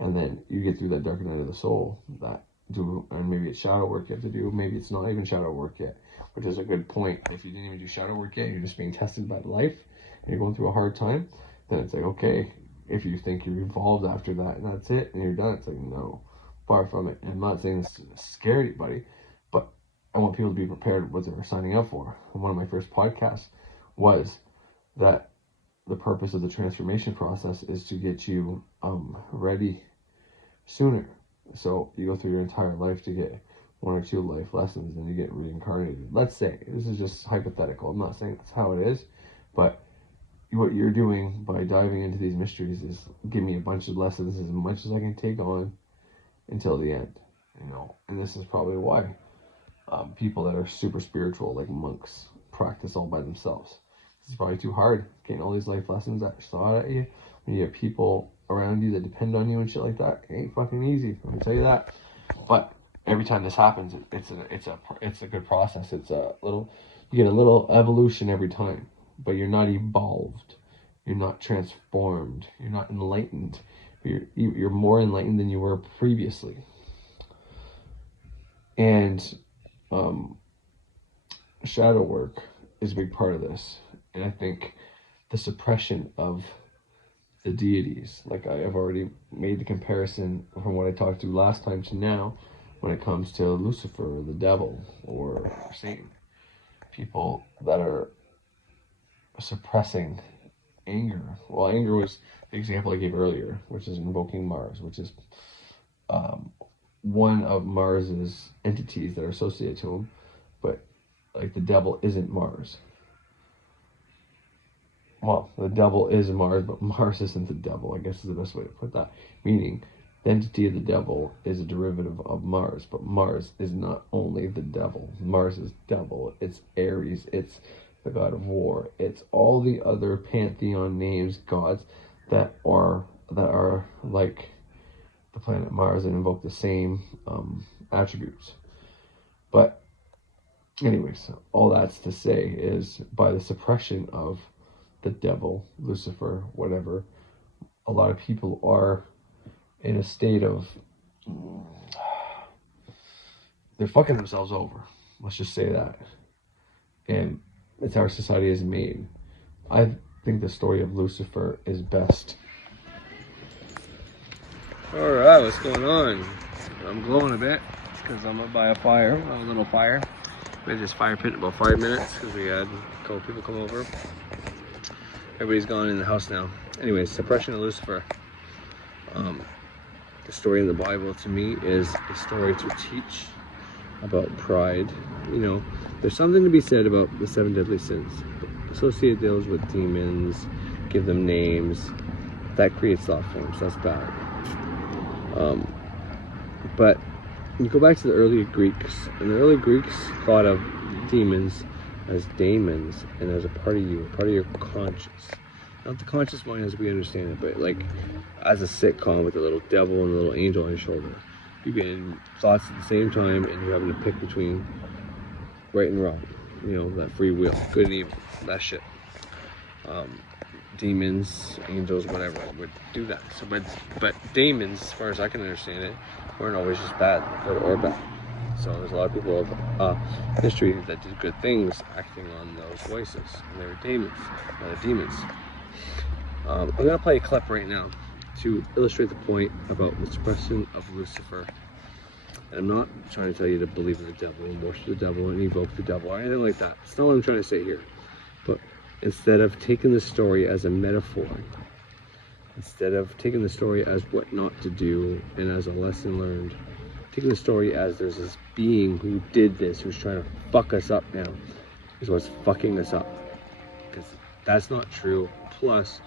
And then you get through that dark night of the soul, and maybe it's shadow work you have to do, maybe it's not even shadow work yet, which is a good point. If you didn't even do shadow work yet, you're just being tested by life, and you're going through a hard time, then it's like, okay, if you think you're evolved after that, and that's it, and you're done, it's like, no, far from it. And I'm not saying this to scare anybody, but I want people to be prepared what they're signing up for. And one of my first podcasts was that the purpose of the transformation process is to get you ready sooner. So you go through your entire life to get 1 or 2 life lessons, and you get reincarnated. Let's say, this is just hypothetical. I'm not saying that's how it is, but what you're doing by diving into these mysteries is give me a bunch of lessons, as much as I can take on until the end, And this is probably why people that are super spiritual, like monks, practice all by themselves. It's probably too hard getting all these life lessons that are thrown at you when you have people around you that depend on you and shit like that. It ain't fucking easy, let me tell you that. But every time this happens, it's a good process. You get a little evolution every time, but you're not evolved, you're not transformed, you're not enlightened. You're more enlightened than you were previously. And shadow work is a big part of this. And I think the suppression of the deities, like I have already made the comparison from what I talked to last time to now, when it comes to Lucifer, or the devil, or Satan. People that are suppressing anger. Well, anger was the example I gave earlier, which is invoking Mars, which is one of Mars's entities that are associated to him, but like the devil isn't Mars. Well, the devil is Mars, but Mars isn't the devil, I guess is the best way to put that. Meaning, the entity of the devil is a derivative of Mars, but Mars is not only the devil. Mars is devil, it's Ares, it's the god of war, it's all the other pantheon names, gods that are like the planet Mars and invoke the same attributes. But anyways, all that's to say is by the suppression of the devil, Lucifer, whatever, a lot of people are in a state of they're fucking themselves over. Let's just say that. And it's how our society is made. I think the story of Lucifer is best. Alright, what's going on? I'm glowing a bit because I'm up by a fire, a little fire. We had this fire pit in about 5 minutes because we had a couple people come over. Everybody's gone in the house now. Anyways, suppression of Lucifer. The story in the Bible to me is a story to teach about pride. You know, there's something to be said about the 7 deadly sins. Associate those with demons, give them names. That creates thought forms. That's bad. But you go back to the early Greeks, and the early Greeks thought of demons as daemons and as a part of you, a part of your conscious. Not the conscious mind as we understand it, but like as a sitcom with a little devil and a little angel on your shoulder. You get thoughts at the same time, and you're having to pick between right and wrong. You know, that free will, good and evil, that shit. Demons, angels, whatever would do that. So, but daemons, as far as I can understand it, weren't always just bad, good or bad. So there's a lot of people of history that did good things acting on those voices, and they were daemons, demons. I'm gonna play a clip right now to illustrate the point about the suppression of Lucifer. And I'm not trying to tell you to believe in the devil and worship the devil and evoke the devil or anything like that. That's not what I'm trying to say here. But instead of taking the story as a metaphor, instead of taking the story as what not to do and as a lesson learned, taking the story as there's this being who did this, who's trying to fuck us up now, is what's fucking us up. Because that's not true. Plus,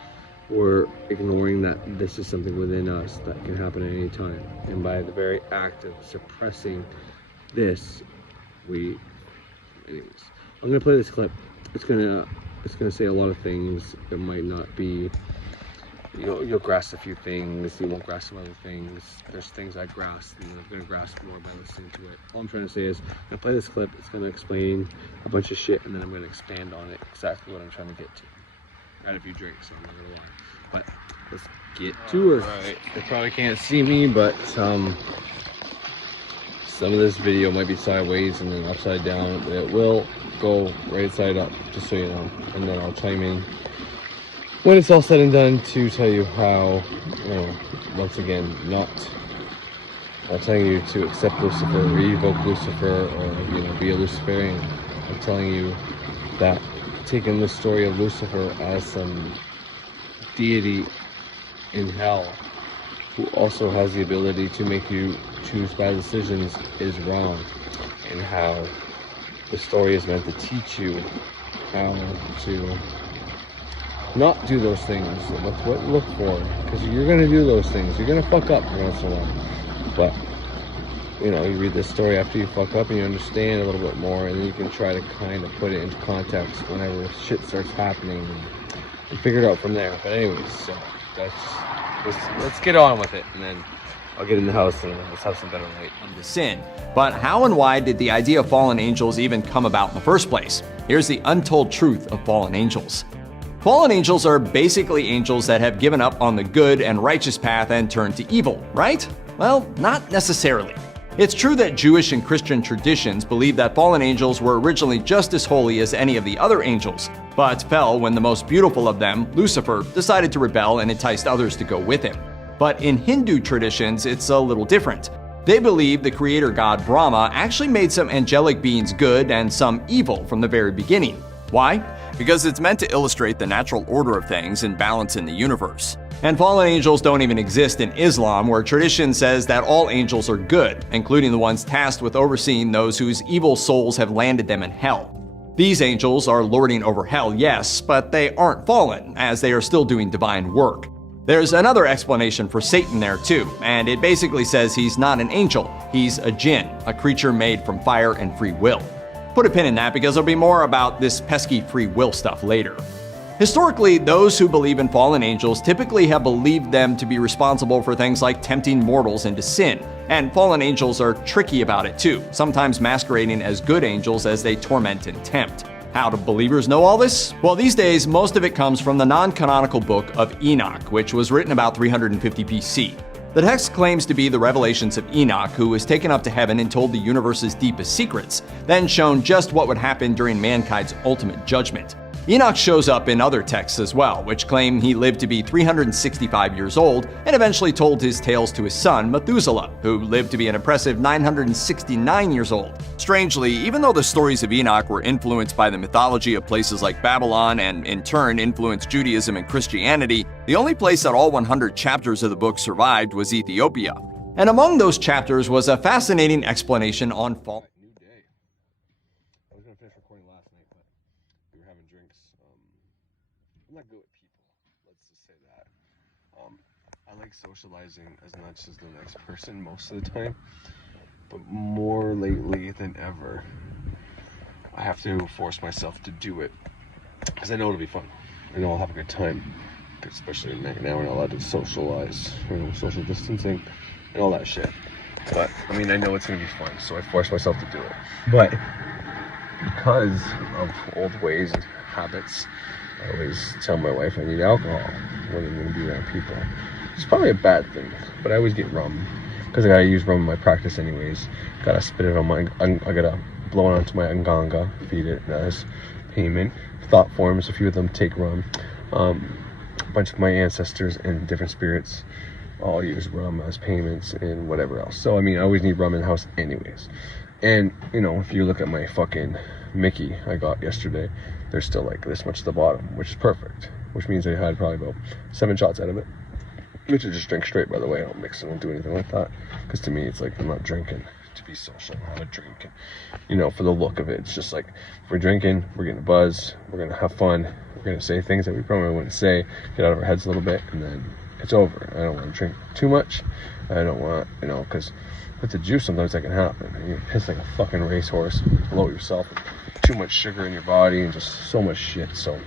we're ignoring that this is something within us that can happen at any time. And by the very act of suppressing this, anyways. I'm gonna play this clip. It's gonna say a lot of things. It might not be, you'll grasp a few things, you won't grasp some other things. There's things I grasp, and I'm gonna grasp more by listening to it. All I'm trying to say is, I'm gonna play this clip, it's gonna explain a bunch of shit, and then I'm gonna expand on it, exactly what I'm trying to get to. I had a few drinks, so I'm not gonna lie. But let's get to it. Alright, they probably can't see me, but some of this video might be sideways and then upside down. It will go right side up, just so you know. And then I'll chime in when it's all said and done to tell you how, once again, not telling you to accept Lucifer or evoke Lucifer or be a Luciferian. I'm telling you that taking the story of Lucifer as some deity in hell who also has the ability to make you choose bad decisions is wrong, and how the story is meant to teach you how to not do those things, what to look for, because you're going to do those things. You're going to fuck up once in a while, but you read this story after you fuck up and you understand a little bit more, and then you can try to kind of put it into context whenever shit starts happening and figure it out from there. But anyways, so let's get on with it, and then I'll get in the house and let's have some better light on the sin. But how and why did the idea of fallen angels even come about in the first place? Here's the untold truth of fallen angels. Fallen angels are basically angels that have given up on the good and righteous path and turned to evil, right? Well, not necessarily. It's true that Jewish and Christian traditions believe that fallen angels were originally just as holy as any of the other angels, but fell when the most beautiful of them, Lucifer, decided to rebel and enticed others to go with him. But in Hindu traditions, it's a little different. They believe the creator god Brahma actually made some angelic beings good and some evil from the very beginning. Why? Because it's meant to illustrate the natural order of things and balance in the universe. And fallen angels don't even exist in Islam, where tradition says that all angels are good, including the ones tasked with overseeing those whose evil souls have landed them in hell. These angels are lording over hell, yes, but they aren't fallen, as they are still doing divine work. There's another explanation for Satan there too, and it basically says he's not an angel, he's a jinn, a creature made from fire and free will. Put a pin in that because there'll be more about this pesky free will stuff later. Historically, those who believe in fallen angels typically have believed them to be responsible for things like tempting mortals into sin, and fallen angels are tricky about it too, sometimes masquerading as good angels as they torment and tempt. How do believers know all this? Well, these days, most of it comes from the non-canonical book of Enoch, which was written about 350 BC. The text claims to be the revelations of Enoch, who was taken up to heaven and told the universe's deepest secrets, then shown just what would happen during mankind's ultimate judgment. Enoch shows up in other texts as well, which claim he lived to be 365 years old and eventually told his tales to his son, Methuselah, who lived to be an impressive 969 years old. Strangely, even though the stories of Enoch were influenced by the mythology of places like Babylon and in turn influenced Judaism and Christianity, the only place that all 100 chapters of the book survived was Ethiopia. And among those chapters was a fascinating explanation on fall. I was going to finish recording last night, but we were having drinks. I'm not good with people. Let's just say that. I like socializing as much as the next person most of the time, but more lately than ever, I have to force myself to do it because I know it'll be fun. I know I'll have a good time, especially now we're not allowed to socialize, social distancing and all that shit. But I mean, I know it's going to be fun, so I force myself to do it. But because of old ways and habits, I always tell my wife I need alcohol when I'm going to be around people. It's probably a bad thing, but I always get rum because I gotta use rum in my practice anyways. Gotta spit it on my, I gotta blow it onto my nganga, feed it as payment. Thought forms, a few of them take rum. A bunch of my ancestors and different spirits all use rum as payments and whatever else. So I mean, I always need rum in the house anyways. And you know, if you look at my fucking Mickey I got yesterday, there's still like this much at the bottom, which is perfect. Which means I had probably about 7 shots out of it. Which I just drink straight, by the way. I don't mix it, I don't do anything like that. Because to me, it's like I'm not drinking to be social. I want to drink, and, you know, for the look of it. It's just like, if we're drinking, we're getting a buzz, we're going to have fun, we're going to say things that we probably wouldn't say, get out of our heads a little bit, and then it's over. I don't want to drink too much. I don't want, you know, because with the juice, sometimes that can happen. You piss like a fucking racehorse, blow yourself, too much sugar in your body, and just so much shit. So,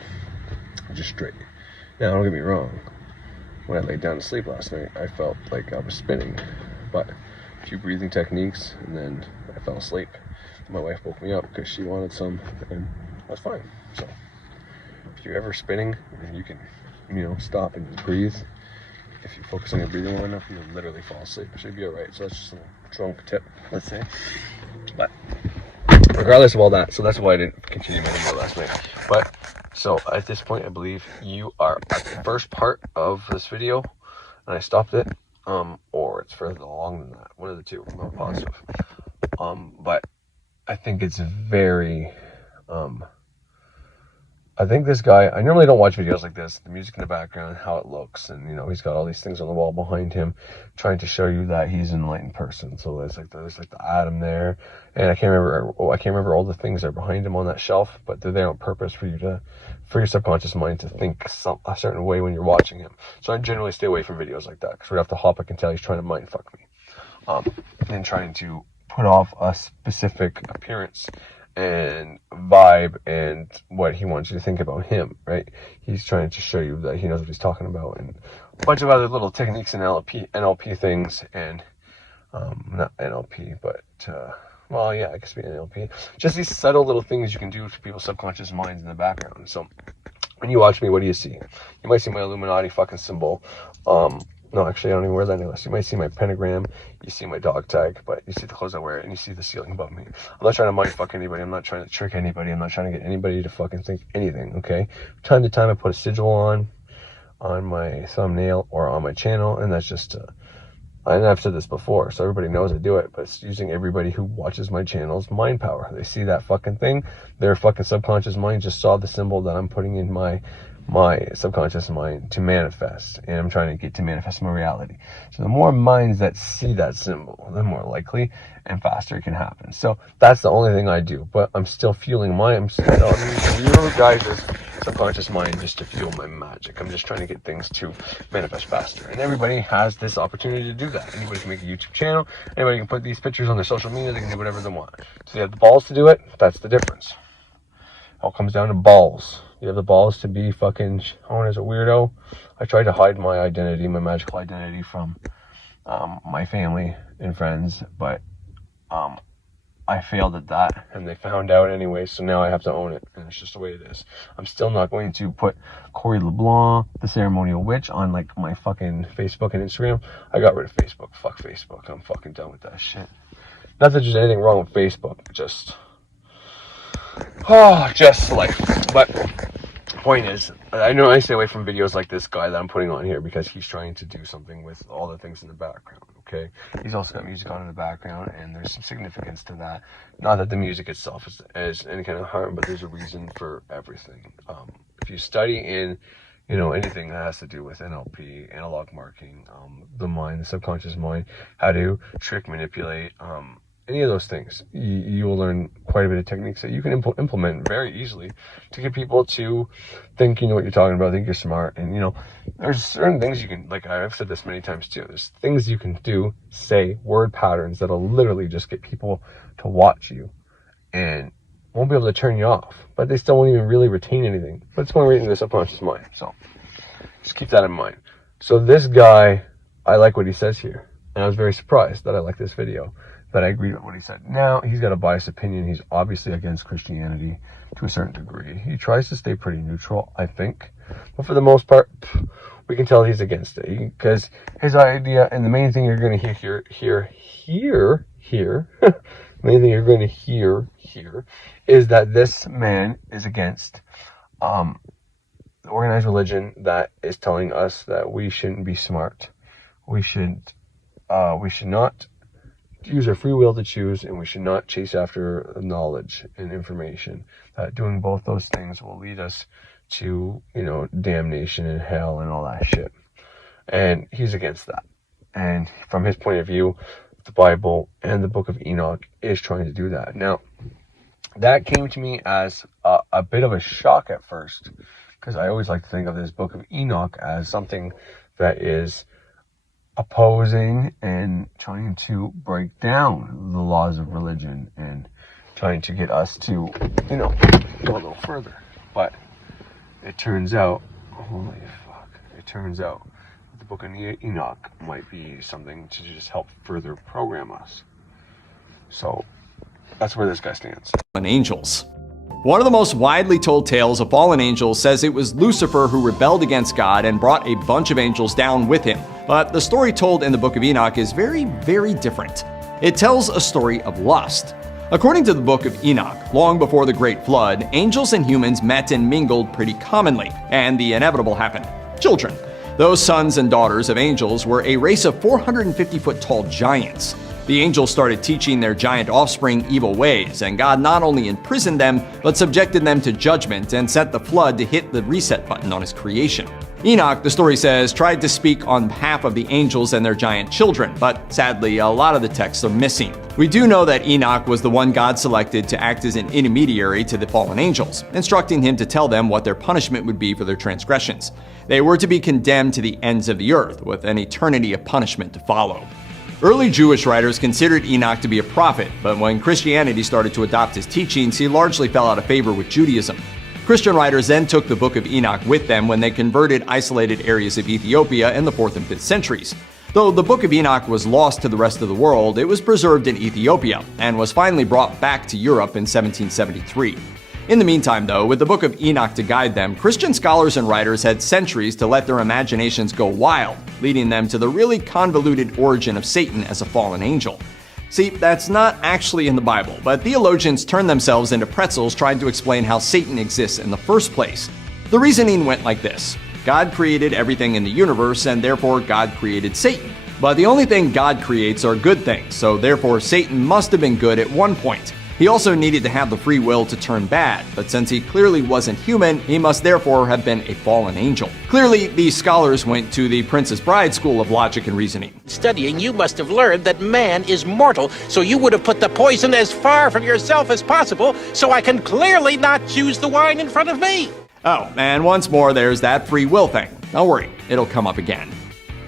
just straight. Now, don't get me wrong. When I laid down to sleep last night, I felt like I was spinning, but a few breathing techniques, and then I fell asleep. My wife woke me up because she wanted some, and I was fine. So, if you're ever spinning, you can, you know, stop and breathe. If you focus on your breathing long enough, you'll literally fall asleep. It should be alright. So that's just a drunk tip, let's say. But regardless of all that, so that's why I didn't continue my video last night. But so at this point, I believe you are at the first part of this video, and I stopped it, or it's further along than that. One of the two, I'm not positive. But I think it's very, I think this guy, I normally don't watch videos like this, the music in the background, how it looks, and, you know, he's got all these things on the wall behind him, trying to show you that he's an enlightened person. So there's like the atom there, and I can't remember all the things that are behind him on that shelf, but they're there on purpose for your subconscious mind to think a certain way when you're watching him. So I generally stay away from videos like that, because right off the hop I can tell he's trying to mind fuck me, and trying to put off a specific appearance and vibe and what he wants you to think about him, right? He's trying to show you that he knows what he's talking about, and a bunch of other little techniques and NLP things, and not NLP, but well, yeah, I guess be NLP. Just these subtle little things you can do to people's subconscious minds in the background. So when you watch me, what do you see? You might see my Illuminati fucking symbol. No, actually, I don't even wear that anymore. So you might see my pentagram, you see my dog tag, but you see the clothes I wear, and you see the ceiling above me. I'm not trying to mind fuck anybody. I'm not trying to trick anybody. I'm not trying to get anybody to fucking think anything, okay? From time to time, I put a sigil on my thumbnail or on my channel, and that's just, and I've said this before, so everybody knows I do it, but it's using everybody who watches my channel's mind power. They see that fucking thing, their fucking subconscious mind just saw the symbol that I'm putting in my subconscious mind to manifest, and I'm trying to get to manifest my reality. So the more minds that see that symbol, the more likely and faster it can happen. So that's the only thing I do, but I'm still fueling I'm your guys' subconscious mind just to fuel my magic. I'm just trying to get things to manifest faster, and everybody has this opportunity to do that. Anybody can make a YouTube channel, anybody can put these pictures on their social media, they can do whatever they want. So they have the balls to do it. That's the difference. It all comes down to balls. You have the balls to be fucking shown as a weirdo. I tried to hide my identity, my magical identity, from my family and friends, but I failed at that, and they found out anyway, so now I have to own it, and it's just the way it is. I'm still not going to put Corey LeBlanc, the ceremonial witch, on like my fucking Facebook and Instagram. I got rid of Facebook. Fuck Facebook. I'm fucking done with that shit. Not that there's anything wrong with Facebook, just life. But point is, I know I stay away from videos like this guy that I'm putting on here because he's trying to do something with all the things in the background, okay? He's also got music on in the background, and there's some significance to that. Not that the music itself is any kind of harm, but there's a reason for everything. If you study in, anything that has to do with NLP, analog marking, the mind, the subconscious mind, how to trick, manipulate, any of those things, you will learn quite a bit of techniques that you can implement very easily to get people to think you know what you're talking about, think you're smart. And, there's certain things you can, like I've said this many times too, there's things you can do, say, word patterns that'll literally just get people to watch you and won't be able to turn you off, but they still won't even really retain anything. But it's going right into the subconscious mind. So just keep that in mind. So this guy, I like what he says here. And I was very surprised that I liked this video, that I agreed with what he said. Now, he's got a biased opinion. He's obviously against Christianity to a certain degree. He tries to stay pretty neutral, I think. But for the most part, we can tell he's against it. Because his idea, and the main thing you're going to hear, the main thing you're going to hear here, is that this man is against the organized religion that is telling us that we shouldn't be smart. We should not use our free will to choose, and we should not chase after knowledge and information. Doing both those things will lead us to, damnation and hell and all that shit. And he's against that. And from his point of view, the Bible and the Book of Enoch is trying to do that. Now, that came to me as a bit of a shock at first, because I always like to think of this Book of Enoch as something that is opposing and trying to break down the laws of religion and trying to get us to, go a little further. But it turns out, the Book of Enoch might be something to just help further program us. So that's where this guy stands. Angels. One of the most widely told tales of fallen angels says it was Lucifer who rebelled against God and brought a bunch of angels down with him. But the story told in the Book of Enoch is very, very different. It tells a story of lust. According to the Book of Enoch, long before the Great Flood, angels and humans met and mingled pretty commonly, and the inevitable happened: children. Those sons and daughters of angels were a race of 450-foot tall giants. The angels started teaching their giant offspring evil ways, and God not only imprisoned them, but subjected them to judgment and sent the flood to hit the reset button on his creation. Enoch, the story says, tried to speak on behalf of the angels and their giant children, but sadly, a lot of the texts are missing. We do know that Enoch was the one God selected to act as an intermediary to the fallen angels, instructing him to tell them what their punishment would be for their transgressions. They were to be condemned to the ends of the earth, with an eternity of punishment to follow. Early Jewish writers considered Enoch to be a prophet, but when Christianity started to adopt his teachings, he largely fell out of favor with Judaism. Christian writers then took the Book of Enoch with them when they converted isolated areas of Ethiopia in the 4th and 5th centuries. Though the Book of Enoch was lost to the rest of the world, it was preserved in Ethiopia and was finally brought back to Europe in 1773. In the meantime, though, with the Book of Enoch to guide them, Christian scholars and writers had centuries to let their imaginations go wild, leading them to the really convoluted origin of Satan as a fallen angel. See, that's not actually in the Bible, but theologians turned themselves into pretzels trying to explain how Satan exists in the first place. The reasoning went like this: God created everything in the universe, and therefore God created Satan. But the only thing God creates are good things, so therefore Satan must have been good at one point. He also needed to have the free will to turn bad, but since he clearly wasn't human, he must therefore have been a fallen angel. Clearly, these scholars went to the Princess Bride school of logic and reasoning. Studying, you must have learned that man is mortal, so you would have put the poison as far from yourself as possible, so I can clearly not choose the wine in front of me. Oh, and once more, there's that free will thing. Don't worry, it'll come up again.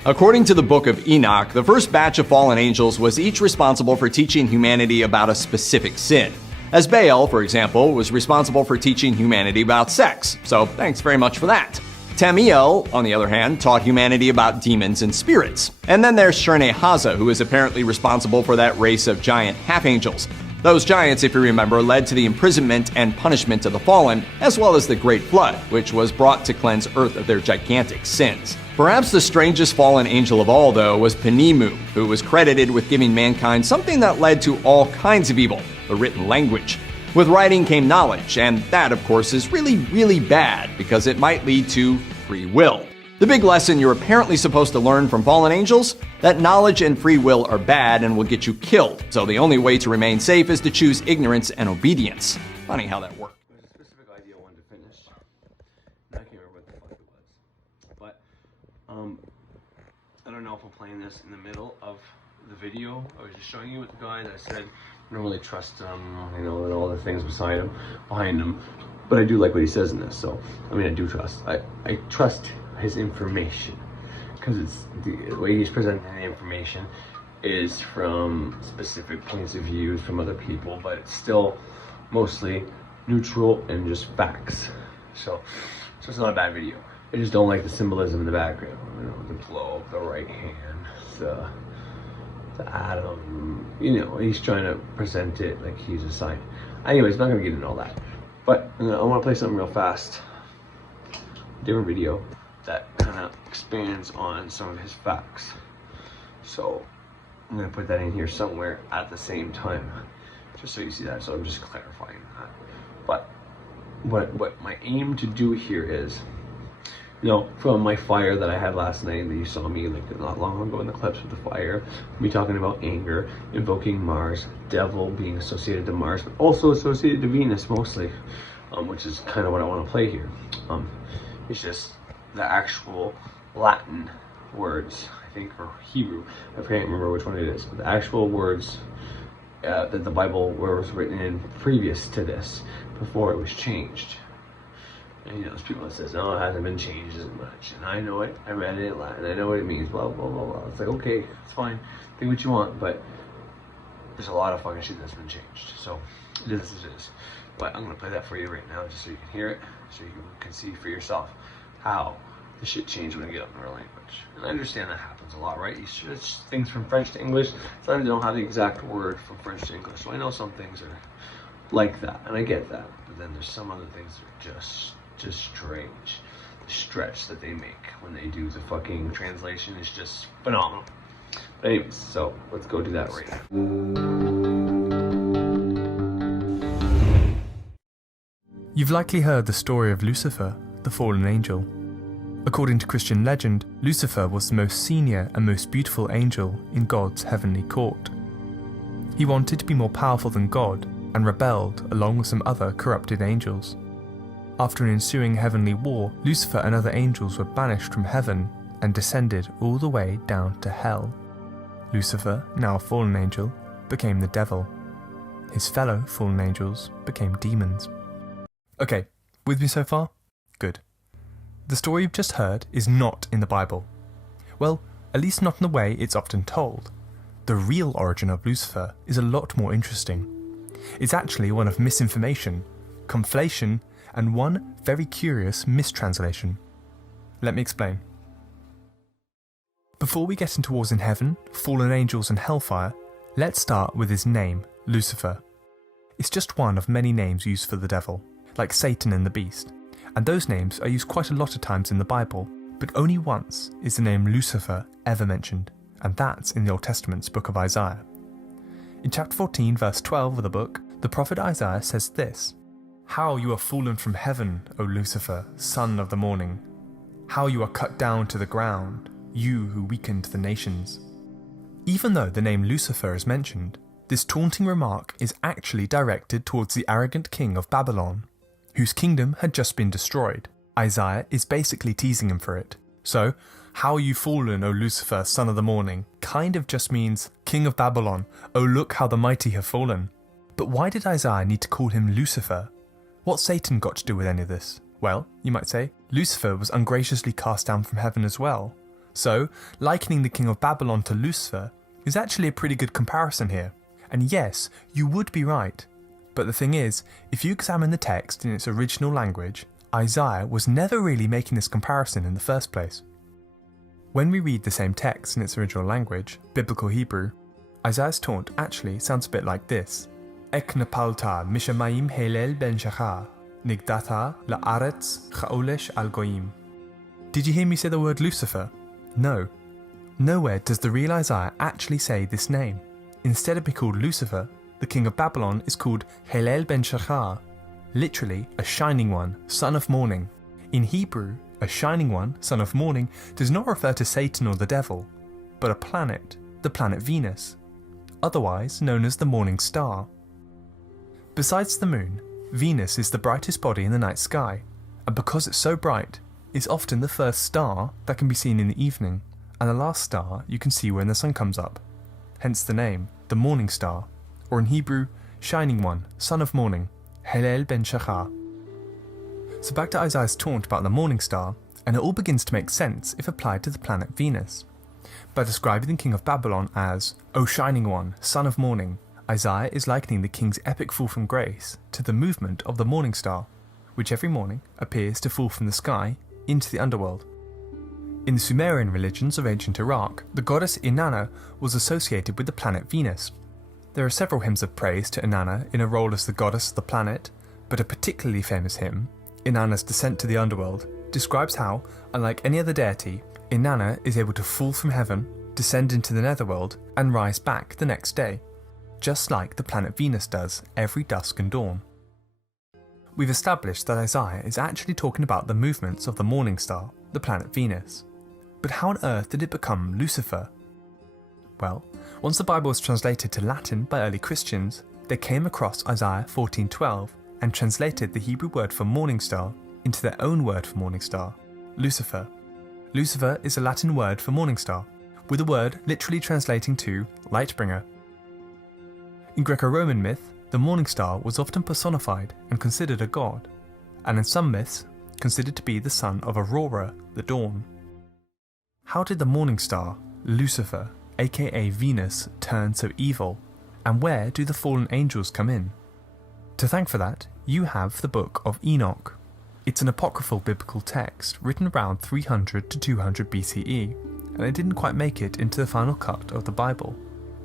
According to the Book of Enoch, the first batch of fallen angels was each responsible for teaching humanity about a specific sin. As Baal, for example, was responsible for teaching humanity about sex, so thanks very much for that. Tamiel, on the other hand, taught humanity about demons and spirits. And then there's Sherne-Haza, who is apparently responsible for that race of giant half-angels. Those giants, if you remember, led to the imprisonment and punishment of the fallen, as well as the Great Flood, which was brought to cleanse Earth of their gigantic sins. Perhaps the strangest fallen angel of all, though, was Penimu, who was credited with giving mankind something that led to all kinds of evil: the written language. With writing came knowledge, and that, of course, is really, really bad because it might lead to free will. The big lesson you're apparently supposed to learn from fallen angels? That knowledge and free will are bad and will get you killed, so the only way to remain safe is to choose ignorance and obedience. Funny how that works. There's a specific idea I wanted to finish. I can't remember what the fuck it was. But, I don't know if I'm playing this in the middle of the video. I was just showing you with the guy that I said I don't really trust him, you know, and all the things behind him. But I do like what he says in this, so, I mean, I do trust. I trust his information, because it's the way he's presenting the information is from specific points of view from other people, but it's still mostly neutral and just facts. So it's not a bad video. I just don't like the symbolism in the background. You know, the globe, the right hand, the atom. You know, he's trying to present it like he's a sign. Anyways, I'm not gonna get into all that. But I want to play something real fast. Different video that kind of expands on some of his facts. So I'm gonna put that in here somewhere at the same time, just so you see that. So I'm just clarifying that. But what my aim to do here is, you know, from my fire that I had last night that you saw me like not long ago in the clips with the fire, me talking about anger, invoking Mars, devil being associated to Mars, but also associated to Venus mostly, which is kind of what I want to play here. It's just the actual Latin words, I think, or Hebrew, I can't remember which one it is, but the actual words that the Bible was written in previous to this, before it was changed. And you know, there's people that says, no, it hasn't been changed as much, and I know it, I read it in Latin, I know what it means, blah, blah, blah, blah. It's like, okay, it's fine, think what you want, but there's a lot of fucking shit that's been changed, so it is as it is. But I'm gonna play that for you right now, just so you can hear it, so you can see for yourself how the shit changed when I get up in our language. And I understand that happens a lot, right? You switch things from French to English, sometimes you don't have the exact word from French to English, so I know some things are like that, and I get that, but then there's some other things that are just strange. The stretch that they make when they do the fucking translation is just phenomenal. But anyways, so let's go do that right now. You've likely heard the story of Lucifer, the fallen angel. According to Christian legend, Lucifer was the most senior and most beautiful angel in God's heavenly court. He wanted to be more powerful than God and rebelled along with some other corrupted angels. After an ensuing heavenly war, Lucifer and other angels were banished from heaven and descended all the way down to hell. Lucifer, now a fallen angel, became the devil. His fellow fallen angels became demons. Okay, with me so far? Good. The story you've just heard is not in the Bible. Well, at least not in the way it's often told. The real origin of Lucifer is a lot more interesting. It's actually one of misinformation, conflation, and one very curious mistranslation. Let me explain. Before we get into wars in heaven, fallen angels and hellfire, let's start with his name, Lucifer. It's just one of many names used for the devil, like Satan and the beast, and those names are used quite a lot of times in the Bible, but only once is the name Lucifer ever mentioned, and that's in the Old Testament's book of Isaiah. In chapter 14, verse 12 of the book, the prophet Isaiah says this: "How you are fallen from heaven, O Lucifer, son of the morning! How you are cut down to the ground, you who weakened the nations." Even though the name Lucifer is mentioned, this taunting remark is actually directed towards the arrogant king of Babylon, whose kingdom had just been destroyed. Isaiah is basically teasing him for it. So, "How you fallen, O Lucifer, son of the morning," kind of just means, "King of Babylon, oh look how the mighty have fallen." But why did Isaiah need to call him Lucifer? What's Satan got to do with any of this? Well, you might say, Lucifer was ungraciously cast down from heaven as well. So, likening the king of Babylon to Lucifer is actually a pretty good comparison here. And yes, you would be right. But the thing is, if you examine the text in its original language, Isaiah was never really making this comparison in the first place. When we read the same text in its original language, Biblical Hebrew, Isaiah's taunt actually sounds a bit like this: Ek napalta mishamayim helel ben shachar, nigdata la'aretz cha'olesh al goyim. Did you hear me say the word Lucifer? No. Nowhere does the real Isaiah actually say this name. Instead of being called Lucifer, the king of Babylon is called Helel ben Shachar, literally a shining one, son of morning. In Hebrew, a shining one, son of morning, does not refer to Satan or the devil, but a planet, the planet Venus, otherwise known as the morning star. Besides the moon, Venus is the brightest body in the night sky, and because it's so bright, is often the first star that can be seen in the evening, and the last star you can see when the sun comes up. Hence the name, the morning star, or in Hebrew, shining one, son of morning, Helel ben Shachar. So back to Isaiah's taunt about the morning star, and it all begins to make sense if applied to the planet Venus. By describing the king of Babylon as, O shining one, son of morning, Isaiah is likening the king's epic fall from grace to the movement of the morning star, which every morning appears to fall from the sky into the underworld. In the Sumerian religions of ancient Iraq, the goddess Inanna was associated with the planet Venus. There are several hymns of praise to Inanna in her role as the goddess of the planet, but a particularly famous hymn, Inanna's Descent to the Underworld, describes how, unlike any other deity, Inanna is able to fall from heaven, descend into the netherworld, and rise back the next day, just like the planet Venus does every dusk and dawn. We've established that Isaiah is actually talking about the movements of the morning star, the planet Venus. But how on earth did it become Lucifer? Well, once the Bible was translated to Latin by early Christians, they came across Isaiah 14:12 and translated the Hebrew word for morning star into their own word for morning star, Lucifer. Lucifer is a Latin word for morning star, with the word literally translating to light bringer. In Greco-Roman myth, the morning star was often personified and considered a god, and in some myths, considered to be the son of Aurora, the dawn. How did the morning star, Lucifer, aka Venus, turn so evil, and where do the fallen angels come in? To thank for that, you have the Book of Enoch. It's an apocryphal biblical text written around 300 to 200 BCE, and it didn't quite make it into the final cut of the Bible,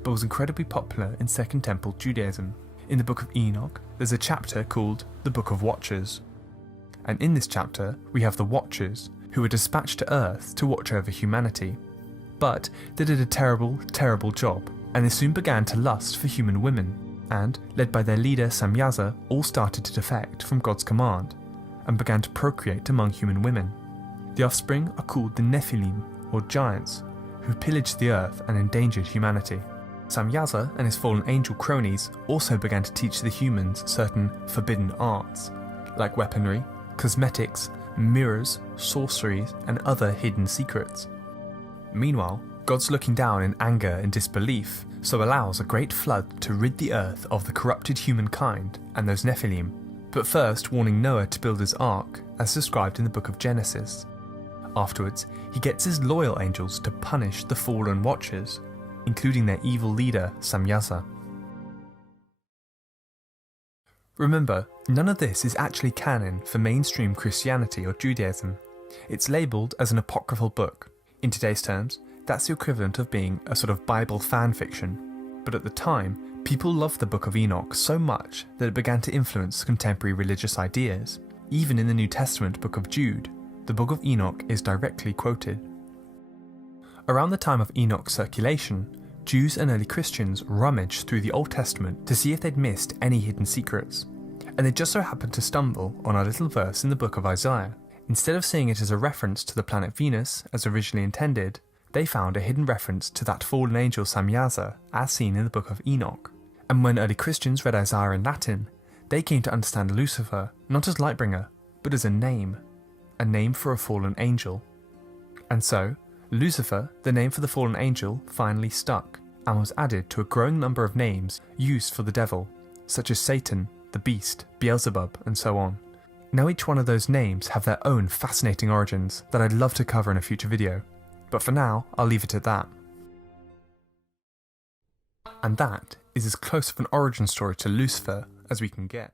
but was incredibly popular in Second Temple Judaism. In the Book of Enoch, there's a chapter called the Book of Watchers. And in this chapter, we have the Watchers, who were dispatched to Earth to watch over humanity. But they did a terrible, terrible job, and they soon began to lust for human women, and, led by their leader Samyaza, all started to defect from God's command, and began to procreate among human women. The offspring are called the Nephilim, or giants, who pillaged the earth and endangered humanity. Samyaza and his fallen angel cronies also began to teach the humans certain forbidden arts, like weaponry, cosmetics, mirrors, sorceries, and other hidden secrets. Meanwhile, God's looking down in anger and disbelief, so allows a great flood to rid the earth of the corrupted humankind and those Nephilim, but first warning Noah to build his ark, as described in the book of Genesis. Afterwards, he gets his loyal angels to punish the fallen watchers, including their evil leader, Samyaza. Remember, none of this is actually canon for mainstream Christianity or Judaism. It's labelled as an apocryphal book. In today's terms, that's the equivalent of being a sort of Bible fan fiction. But at the time, people loved the Book of Enoch so much that it began to influence contemporary religious ideas. Even in the New Testament Book of Jude, the Book of Enoch is directly quoted. Around the time of Enoch's circulation, Jews and early Christians rummaged through the Old Testament to see if they'd missed any hidden secrets, and they just so happened to stumble on a little verse in the book of Isaiah. Instead of seeing it as a reference to the planet Venus as originally intended, they found a hidden reference to that fallen angel Samyaza as seen in the book of Enoch. And when early Christians read Isaiah in Latin, they came to understand Lucifer not as Lightbringer, but as a name for a fallen angel. And so, Lucifer, the name for the fallen angel, finally stuck, and was added to a growing number of names used for the devil, such as Satan, the beast, Beelzebub, and so on. Now each one of those names have their own fascinating origins that I'd love to cover in a future video, but for now, I'll leave it at that. And that is as close of an origin story to Lucifer as we can get.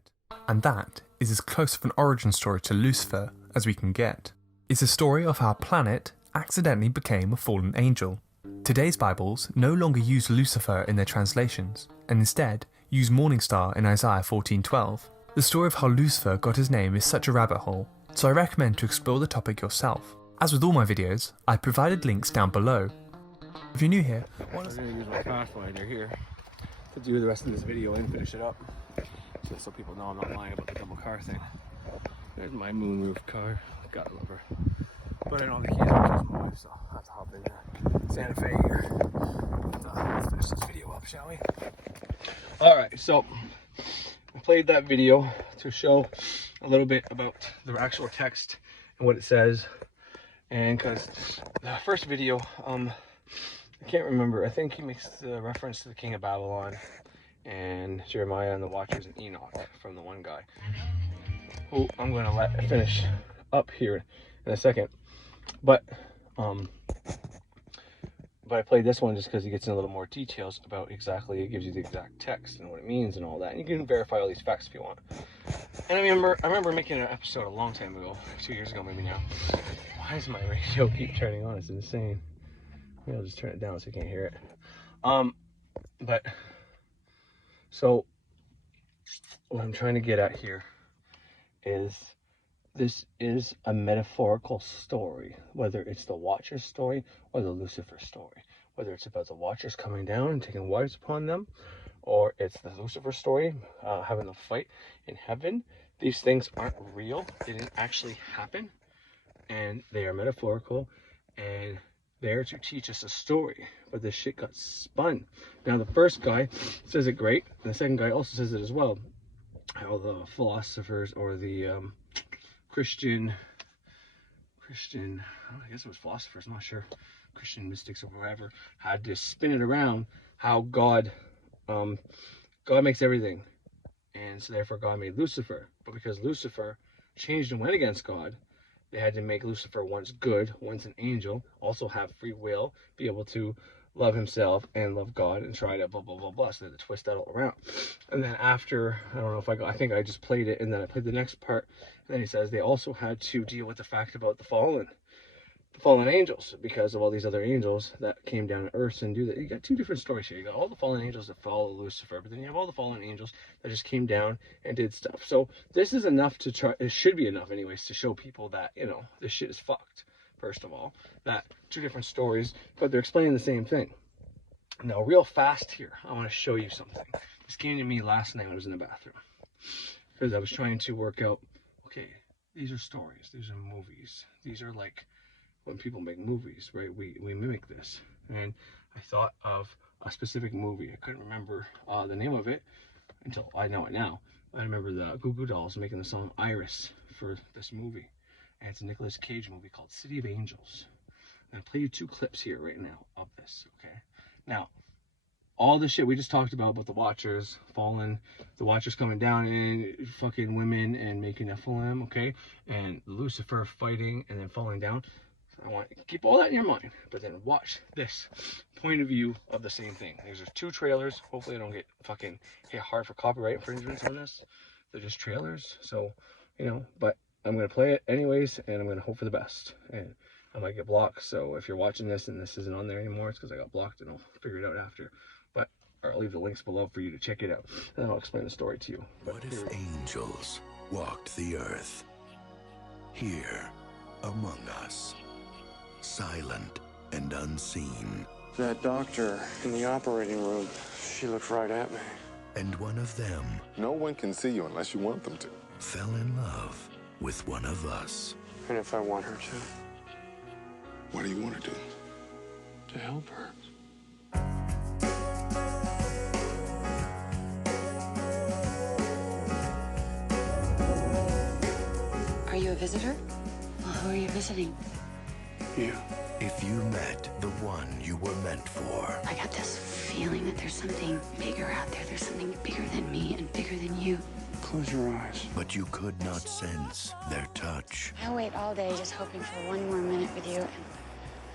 It's a story of how a planet accidentally became a fallen angel. Today's Bibles no longer use Lucifer in their translations, and instead use morning star in Isaiah 14:12. The story of how Lucifer got his name is such a rabbit hole, so I recommend to explore the topic yourself. As with all my videos, I provided links down below. If you're new here, I'm going to use my pathfinder here. to do the rest of this video and finish it up, just so people know I'm not lying about the double car thing. There's my moonroof car. Gotta love her. But I don't have the keys because my wife, so I have to hop in there. Santa Fe here. Let's finish this video up, shall we? Alright, so I played that video to show a little bit about the actual text and what it says. And because the first video, I can't remember, I think he makes the reference to the King of Babylon and Jeremiah and the Watchers and Enoch from the one guy, who I'm going to let finish up here in a second. But I played this one just because he gets in a little more details about exactly, it gives you the exact text and what it means and all that. And you can verify all these facts if you want. And I remember making an episode a long time ago, 2 years ago maybe now. Why does my radio keep turning on? It's insane. Maybe I'll just turn it down so you can't hear it. But so what I'm trying to get at here is this is a metaphorical story, whether it's the Watcher's story or the Lucifer story, whether it's about the Watchers coming down and taking wives upon them, or it's the Lucifer story, having a fight in heaven. These things aren't real. They didn't actually happen, and they are metaphorical, and there to teach us a story. But this shit got spun. Now the first guy says it great, and the second guy also says it as well. How the philosophers or the Christian, I guess it was philosophers, I'm not sure, Christian mystics or whatever, had to spin it around how God makes everything, and so therefore God made Lucifer. But because Lucifer changed and went against God, they had to make Lucifer once good, once an angel, also have free will, be able to love himself and love God and try to blah blah blah blah. So they had to twist that all around. And then after, I don't know if I think I just played it, and then I played the next part, and then he says they also had to deal with the fact about the fallen angels, because of all these other angels that came down to earth and do that. You got two different stories here. You got all the fallen angels that follow Lucifer, but then you have all the fallen angels that just came down and did stuff. So this is enough to try, it should be enough anyways, to show people that, you know, this shit is fucked. First of all, that two different stories, but they're explaining the same thing. Now, real fast here, I want to show you something. This came to me last night when I was in the bathroom, because I was trying to work out, okay, these are stories, these are movies, these are like when people make movies, right? We mimic this. And I thought of a specific movie. I couldn't remember the name of it until I know it now. I remember the Goo Goo Dolls making the song Iris for this movie. And it's a Nicolas Cage movie called City of Angels. I'm going to play you two clips here right now of this, okay? Now, all the shit we just talked about the Watchers fallen, the Watchers coming down and fucking women and making Nephilim, okay? And Lucifer fighting and then falling down. So I want to keep all that in your mind, but then watch this point of view of the same thing. These are two trailers. Hopefully I don't get fucking hit hard for copyright infringements on this. They're just trailers, so, you know, but I'm going to play it anyways, and I'm going to hope for the best. And I might get blocked, so if you're watching this and this isn't on there anymore, it's because I got blocked, and I'll figure it out after. But I'll leave the links below for you to check it out, and I'll explain the story to you. What if angels walked the earth, here among us, silent and unseen? That doctor in the operating room, she looked right at me. And one of them, no one can see you unless you want them to, fell in love with one of us. And if I want her to? What do you want to do? To help her. Are you a visitor? Well, who are you visiting? You. If you met the one you were meant for. I got this feeling that there's something bigger out there. There's something bigger than me and bigger than you. Close your eyes. But you could not sense their touch. I wait all day just hoping for one more minute with you, and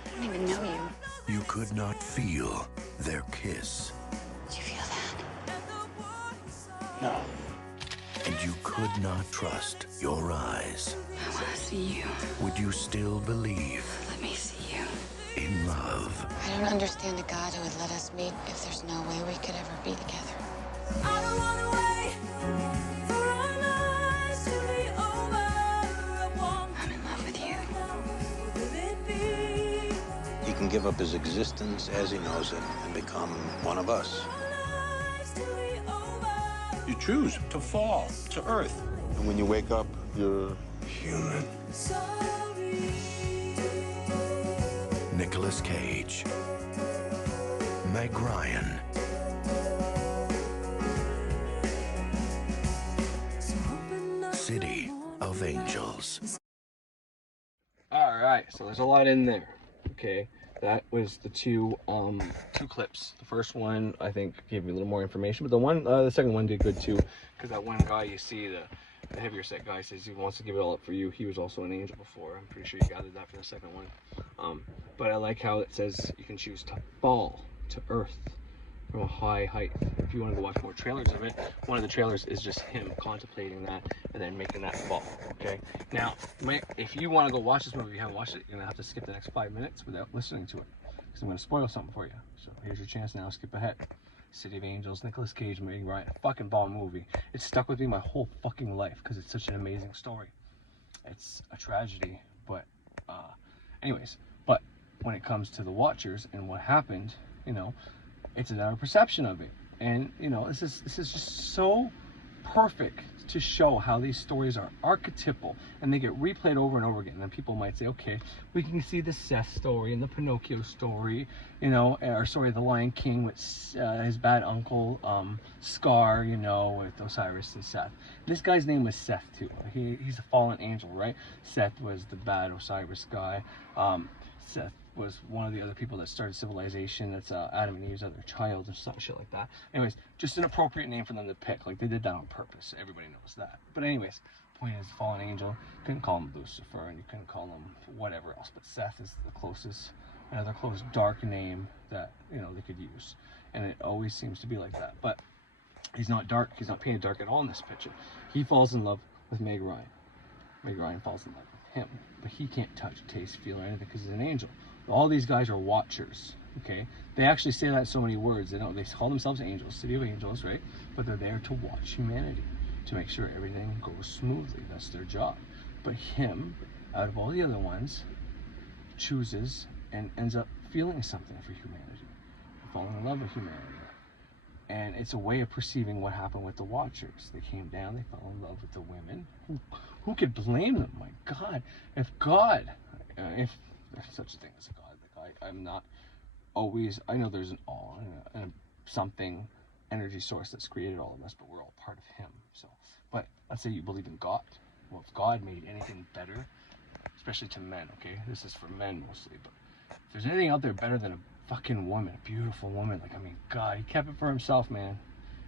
I don't even know you. You could not feel their kiss. Did you feel that? No. And you could not trust your eyes. I want to see you. Would you still believe Let me see you. in love? I don't understand a God who would let us meet if there's no way we could ever be together. I don't wanna wait for our lives to be over. I want I'm in love with you. will it be? He can give up his existence as he knows it and become one of us. Our lives You choose to fall to earth. And when you wake up, you're human. Nicolas Cage. Meg Ryan. City of Angels. All right, so there's a lot in there. Okay, that was the two clips. The first one I think gave me a little more information, but the second one did good too, because that one guy you see, the heavier set guy, says he wants to give it all up for you. He was also an angel before. I'm pretty sure you gathered that for the second one. But I like how it says you can choose to fall to earth from a high height. If you want to go watch more trailers of it, one of the trailers is just him contemplating that and then making that fall. Okay, now if you want to go watch this movie, if you haven't watched it, you're gonna have to skip the next 5 minutes without listening to it, because I'm gonna spoil something for you. So here's your chance now. Skip ahead. City of Angels, Nicolas Cage, Meg Ryan, a fucking bomb movie. It's stuck with me my whole fucking life because it's such an amazing story. It's a tragedy, but anyways, but when it comes to the Watchers and what happened, you know, it's another perception of it. And you know, this is just so perfect to show how these stories are archetypal and they get replayed over and over again. And then people might say, okay, we can see the Seth story and the Pinocchio story, you know, or sorry, the Lion King with his bad uncle Scar, you know, with Osiris and Seth. This guy's name was Seth too. He's a fallen angel, right? Seth was the bad Osiris guy. Seth was one of the other people that started civilization. That's Adam and Eve's other child, or some shit like that. Anyways, just an appropriate name for them to pick. Like, they did that on purpose. Everybody knows that. But anyways, point is, fallen angel, you couldn't call him Lucifer, and you couldn't call him whatever else. But Seth is the closest, another close dark name that, you know, they could use. And it always seems to be like that. But he's not dark. He's not painted dark at all in this picture. He falls in love with Meg Ryan. Meg Ryan falls in love with him. But he can't touch, taste, feel, or anything because he's an angel. All these guys are watchers, okay? They actually say that in so many words. They call themselves angels, City of Angels, right? But they're there to watch humanity, to make sure everything goes smoothly. That's their job. But him, out of all the other ones, chooses and ends up feeling something for humanity, falling in love with humanity. And it's a way of perceiving what happened with the Watchers. They came down, they fell in love with the women. Who could blame them? My God, if there's such a thing as a God, like I'm not always, I know there's an all and something, energy source that's created all of us, but we're all part of him. So, but let's say you believe in God. Well, if God made anything better, especially to men, okay, this is for men mostly, but if there's anything out there better than a fucking woman, a beautiful woman, like, I mean, God, he kept it for himself, man.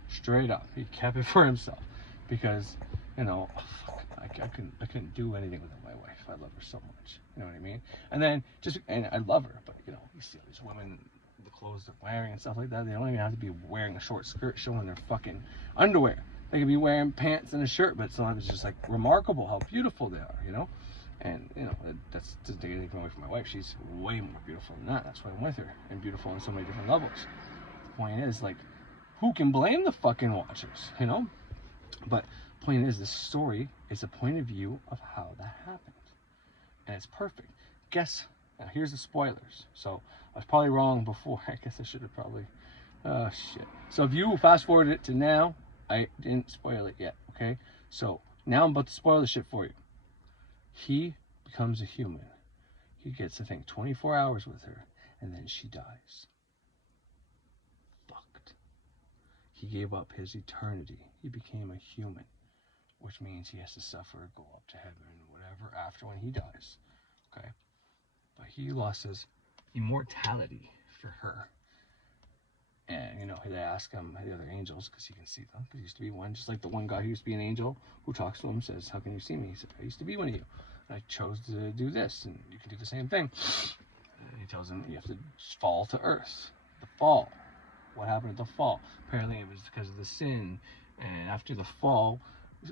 Straight up, he kept it for himself, because, you know, I couldn't do anything without my wife. I love her so much, you know what I mean? And then and I love her, but you know, you see these women, the clothes they're wearing and stuff like that. They don't even have to be wearing a short skirt showing their fucking underwear. They could be wearing pants and a shirt, but sometimes it's just like remarkable how beautiful they are, you know? And you know, that's doesn't take anything away from my wife. She's way more beautiful than that. That's why I'm with her, and beautiful on so many different levels. The point is, like, who can blame the fucking Watchers, you know? But point is, this story is a point of view of how that happened, and it's perfect. Guess, now here's the spoilers. So I was probably wrong before. I guess I should have probably, oh shit. So if you fast forward it to now, I didn't spoil it yet, okay? So now I'm about to spoil the shit for you. He becomes a human. He gets, I think, 24 hours with her, and then she dies. Fucked. He gave up his eternity. He became a human, which means he has to suffer, go up to heaven, whatever, after when he dies. Okay? But he lost his immortality for her. And, you know, they ask him, the other angels, because he can see them. Because he used to be one, just like the one guy who used to be an angel who talks to him, says, how can you see me? He said, I used to be one of you. And I chose to do this, and you can do the same thing. And he tells him, you have to fall to earth. The fall. What happened at the fall? Apparently it was because of the sin. And after the fall,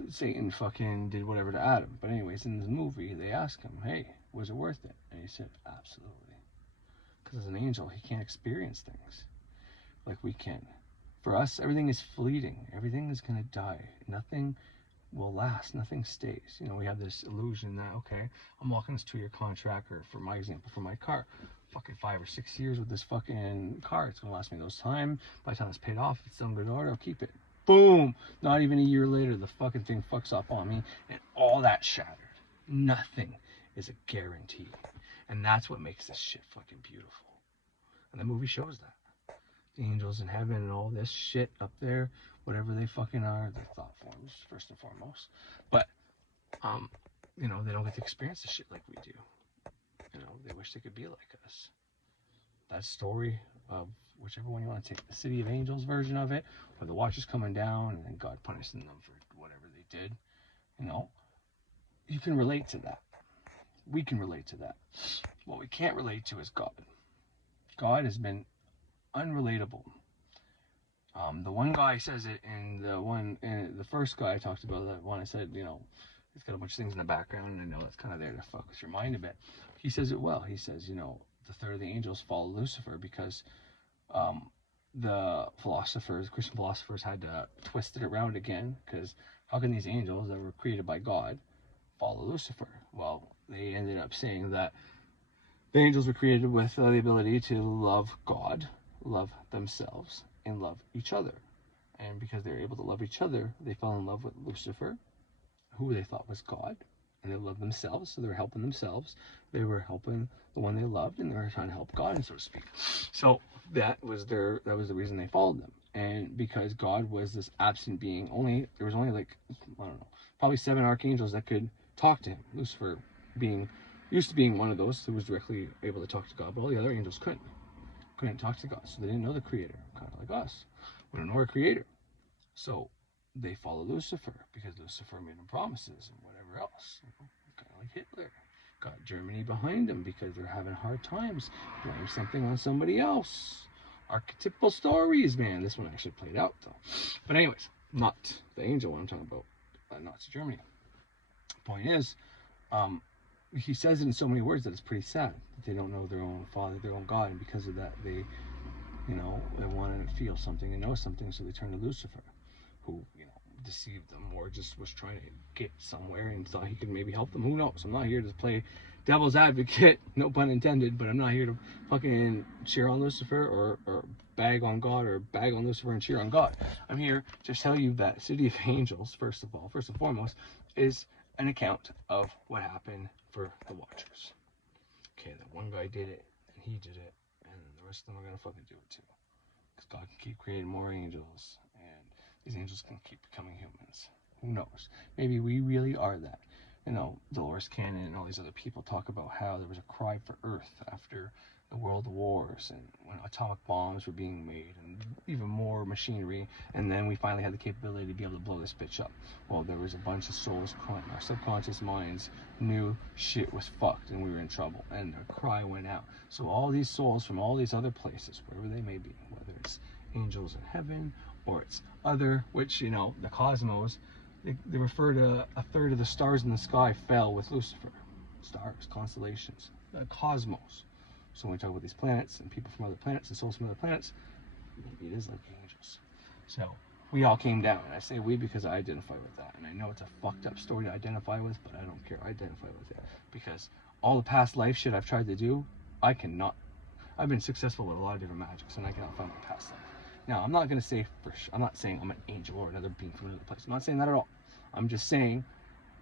Satan fucking did whatever to Adam. But anyways, in the movie, they ask him, hey, was it worth it? And he said, absolutely. Because as an angel, he can't experience things like we can. For us, everything is fleeting. Everything is going to die. Nothing will last. Nothing stays. You know, we have this illusion that, okay, I'm walking this 2-year contract, or for my example, for my car, fucking 5 or 6 years with this fucking car. It's going to last me those time. By the time it's paid off, it's done good order, I'll keep it. boom, not even a year later, the fucking thing fucks up on me, and all that shattered. Nothing is a guarantee. And that's what makes this shit fucking beautiful. And the movie shows that. The angels in heaven and all this shit up there, whatever they fucking are, they're thought forms, first and foremost. But, you know, they don't get to experience the shit like we do. You know, they wish they could be like us. That story of whichever one you want to take, the City of Angels version of it, where the Watchers coming down and then God punishing them for whatever they did, you know, you can relate to that. We can relate to that. What we can't relate to is God. God has been unrelatable. The one guy says it in the first guy I talked about, that one I said, you know, it's got a bunch of things in the background, and I know it's kind of there to fuck with your mind a bit. He says it well. He says, you know, the third of the angels follow Lucifer because the philosophers, Christian philosophers, had to twist it around again, because how can these angels that were created by God follow Lucifer? Well, they ended up saying that the angels were created with the ability to love God, love themselves, and love each other. And because they were able to love each other, they fell in love with Lucifer, who they thought was God, and they loved themselves, so they were helping themselves. They were helping the one they loved, and they were trying to help God, so to speak. So that was the reason they followed them. And because God was this absent being, there was only like, I don't know, probably 7 archangels that could talk to him. Lucifer used to being one of those who was directly able to talk to God, but all the other angels couldn't talk to God, so they didn't know the creator, kind of like us. We don't know our creator. So they follow Lucifer because Lucifer made them promises and whatever else. Kind of like Hitler. Got Germany behind them because they're having hard times. Blame something on somebody else. Archetypal stories, man. This one actually played out though. But anyways, not the angel one I'm talking about. Nazi Germany. Point is, he says it in so many words that it's pretty sad that they don't know their own father, their own God, and because of that they wanted to feel something and know something, so they turned to Lucifer, who, you know, deceived them or just was trying to get somewhere and thought he could maybe help them. Who knows? I'm not here to play devil's advocate, no pun intended, but I'm not here to fucking cheer on Lucifer or bag on God or bag on Lucifer and cheer on God. I'm here to tell you that City of Angels, first and foremost, is an account of what happened for the Watchers. Okay, that one guy did it, and he did it, and the rest of them are gonna fucking do it too. Because God can keep creating more angels, and these angels can keep becoming humans. Who knows? Maybe we really are that. You know, Dolores Cannon and all these other people talk about how there was a cry for Earth after the world wars and when atomic bombs were being made and even more machinery, and then we finally had the capability to be able to blow this bitch up. Well, there was a bunch of souls crying. Our subconscious minds knew shit was fucked and we were in trouble, and a cry went out. So all these souls from all these other places, wherever they may be, whether it's angels in heaven or it's other, which, you know, the cosmos, they refer to a third of the stars in the sky fell with Lucifer. Stars, constellations, the cosmos. So when we talk about these planets and people from other planets and souls from other planets, maybe it is like angels. So we all came down. And I say we because I identify with that. And I know it's a fucked up story to identify with, but I don't care. I identify with it. Because all the past life shit I've tried to do, I cannot. I've been successful with a lot of different magics, and I cannot find my past life. Now, I'm not going to say I'm not saying I'm an angel or another being from another place. I'm not saying that at all. I'm just saying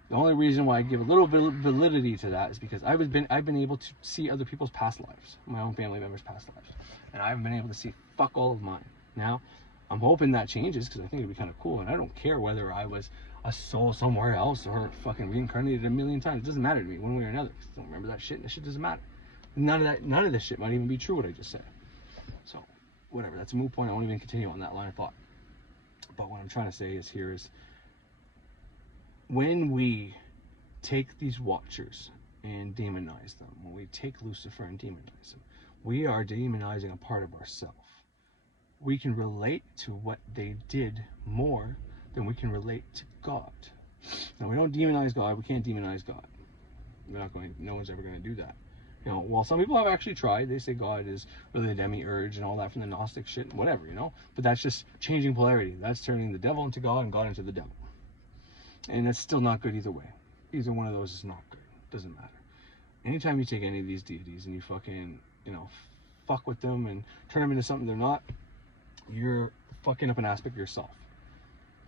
the only reason why I give a little bit of validity to that is because I've been able to see other people's past lives, my own family members' past lives, and I haven't been able to see fuck all of mine. Now, I'm hoping that changes because I think it'd be kind of cool, and I don't care whether I was a soul somewhere else or fucking reincarnated a million times. It doesn't matter to me one way or another. I don't remember that shit, and that shit doesn't matter. None of this shit might even be true what I just said. So, whatever. That's a moot point. I won't even continue on that line of thought. But what I'm trying to say is when we take these Watchers and demonize them, when we take Lucifer and demonize them, we are demonizing a part of ourselves. We can relate to what they did more than we can relate to God. Now, we don't demonize God. We can't demonize God. No one's ever going to do that. You know, well, some people have actually tried. They say God is really the demiurge and all that from the Gnostic shit, whatever, you know. But that's just changing polarity. That's turning the devil into God and God into the devil. And it's still not good either way. Either one of those is not good. Doesn't matter. Anytime you take any of these deities and you fucking, you know, fuck with them and turn them into something they're not, you're fucking up an aspect of yourself.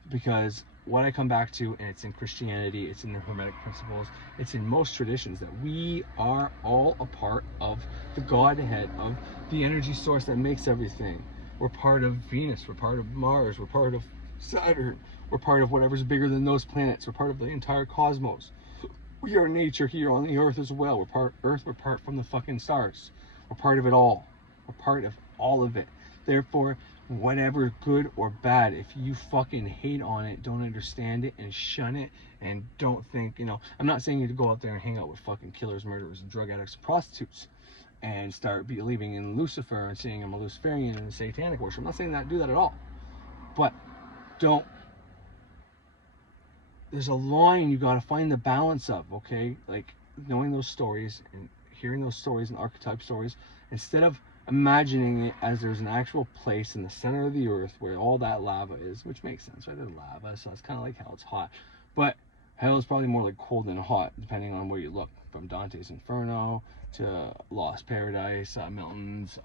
Because what I come back to, and it's in Christianity, it's in the Hermetic principles, it's in most traditions, that we are all a part of the Godhead, of the energy source that makes everything. We're part of Venus, we're part of Mars, we're part of Saturn, we're part of whatever's bigger than those planets, we're part of the entire cosmos. We are nature here on the earth as well. We're part earth, we're part from the fucking stars. We're part of it all. We're part of all of it. Therefore, whatever good or bad, if you fucking hate on it, don't understand it, and shun it, and don't think, I'm not saying you to go out there and hang out with fucking killers, murderers, and drug addicts and prostitutes and start believing in Lucifer and saying I'm a Luciferian and satanic worship. I'm not saying that, do that at all. But there's a line you gotta find the balance of, okay? Like, knowing those stories and hearing those stories and archetype stories, instead of imagining it as there's an actual place in the center of the earth where all that lava is, which makes sense, right? There's lava, so it's kind of like hell, it's hot. But hell is probably more like cold than hot, depending on where you look, from Dante's Inferno to Lost Paradise, Milton's,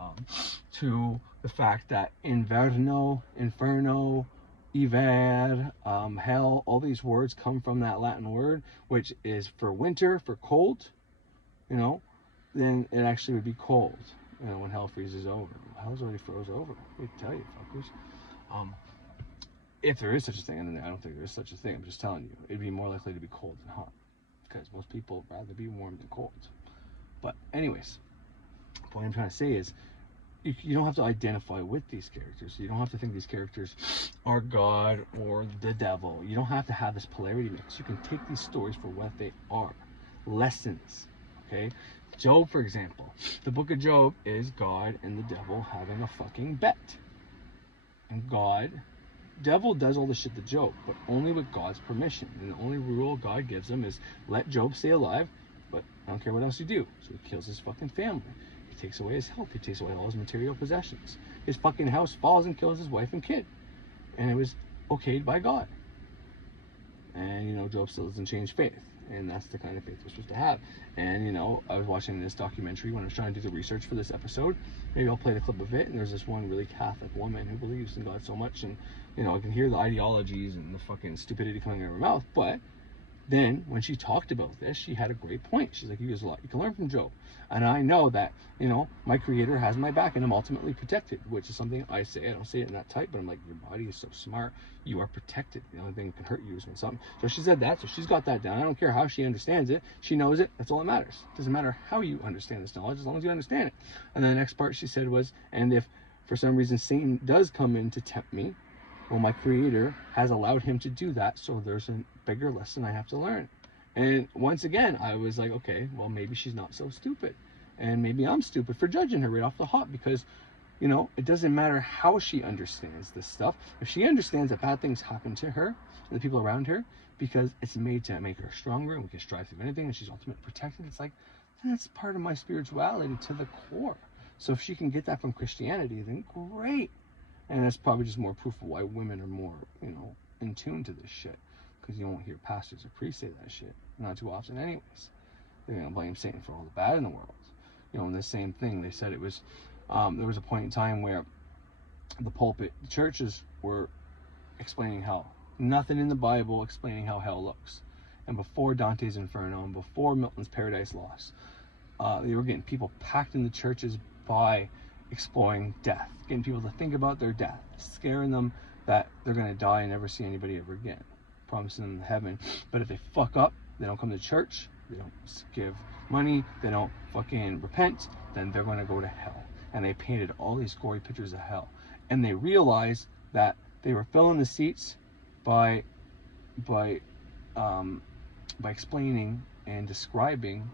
to the fact that Inferno, Iver, hell, all these words come from that Latin word, which is for winter, for cold, then it actually would be cold. When hell freezes over. Hell's already froze over. I tell you, fuckers. If there is such a thing, and I don't think there is such a thing, I'm just telling you, it'd be more likely to be cold than hot, because most people would rather be warm than cold. But anyways, the point I'm trying to say is, you don't have to identify with these characters. You don't have to think these characters are God or the devil. You don't have to have this polarity mix. You can take these stories for what they are. Lessons, okay? Job, for example. The book of Job is God and the devil having a fucking bet. And devil does all the shit to Job, but only with God's permission. And the only rule God gives him is let Job stay alive, but I don't care what else you do. So he kills his fucking family. He takes away his health. He takes away all his material possessions. His fucking house falls and kills his wife and kid. And it was okayed by God. And, Job still doesn't change faith. And that's the kind of faith we're supposed to have. And, I was watching this documentary when I was trying to do the research for this episode. Maybe I'll play the clip of it. And there's this one really Catholic woman who believes in God so much. And, I can hear the ideologies and the fucking stupidity coming out of her mouth. But then, when she talked about this, she had a great point. She's like, there's a lot you can learn from Job. And I know that, my creator has my back and I'm ultimately protected, which is something I say. I don't say it in that type, but I'm like, your body is so smart. You are protected. The only thing that can hurt you is when something. So she said that, so she's got that down. I don't care how she understands it. She knows it. That's all that matters. It doesn't matter how you understand this knowledge, as long as you understand it. And then the next part she said was, and if for some reason Satan does come in to tempt me, well, my creator has allowed him to do that, so there's a bigger lesson I have to learn. And once again, I was like, okay, well, maybe she's not so stupid. And maybe I'm stupid for judging her right off the hop, because, it doesn't matter how she understands this stuff. If she understands that bad things happen to her and the people around her, because it's made to make her stronger and we can strive through anything and she's ultimately protected, it's like, that's part of my spirituality to the core. So if she can get that from Christianity, then great. And that's probably just more proof of why women are more, in tune to this shit. Because you won't hear pastors or priests say that shit. Not too often anyways. They're going to blame Satan for all the bad in the world. And the same thing, they said it was, there was a point in time where the pulpit, the churches were explaining hell. Nothing in the Bible explaining how hell looks. And before Dante's Inferno and before Milton's Paradise Lost, they were getting people packed in the churches by exploring death, getting people to think about their death, scaring them that they're going to die and never see anybody ever again, promising them heaven. But if they fuck up, they don't come to church, they don't give money, they don't fucking repent, then they're going to go to hell. And they painted all these gory pictures of hell. And they realized that they were filling the seats by explaining and describing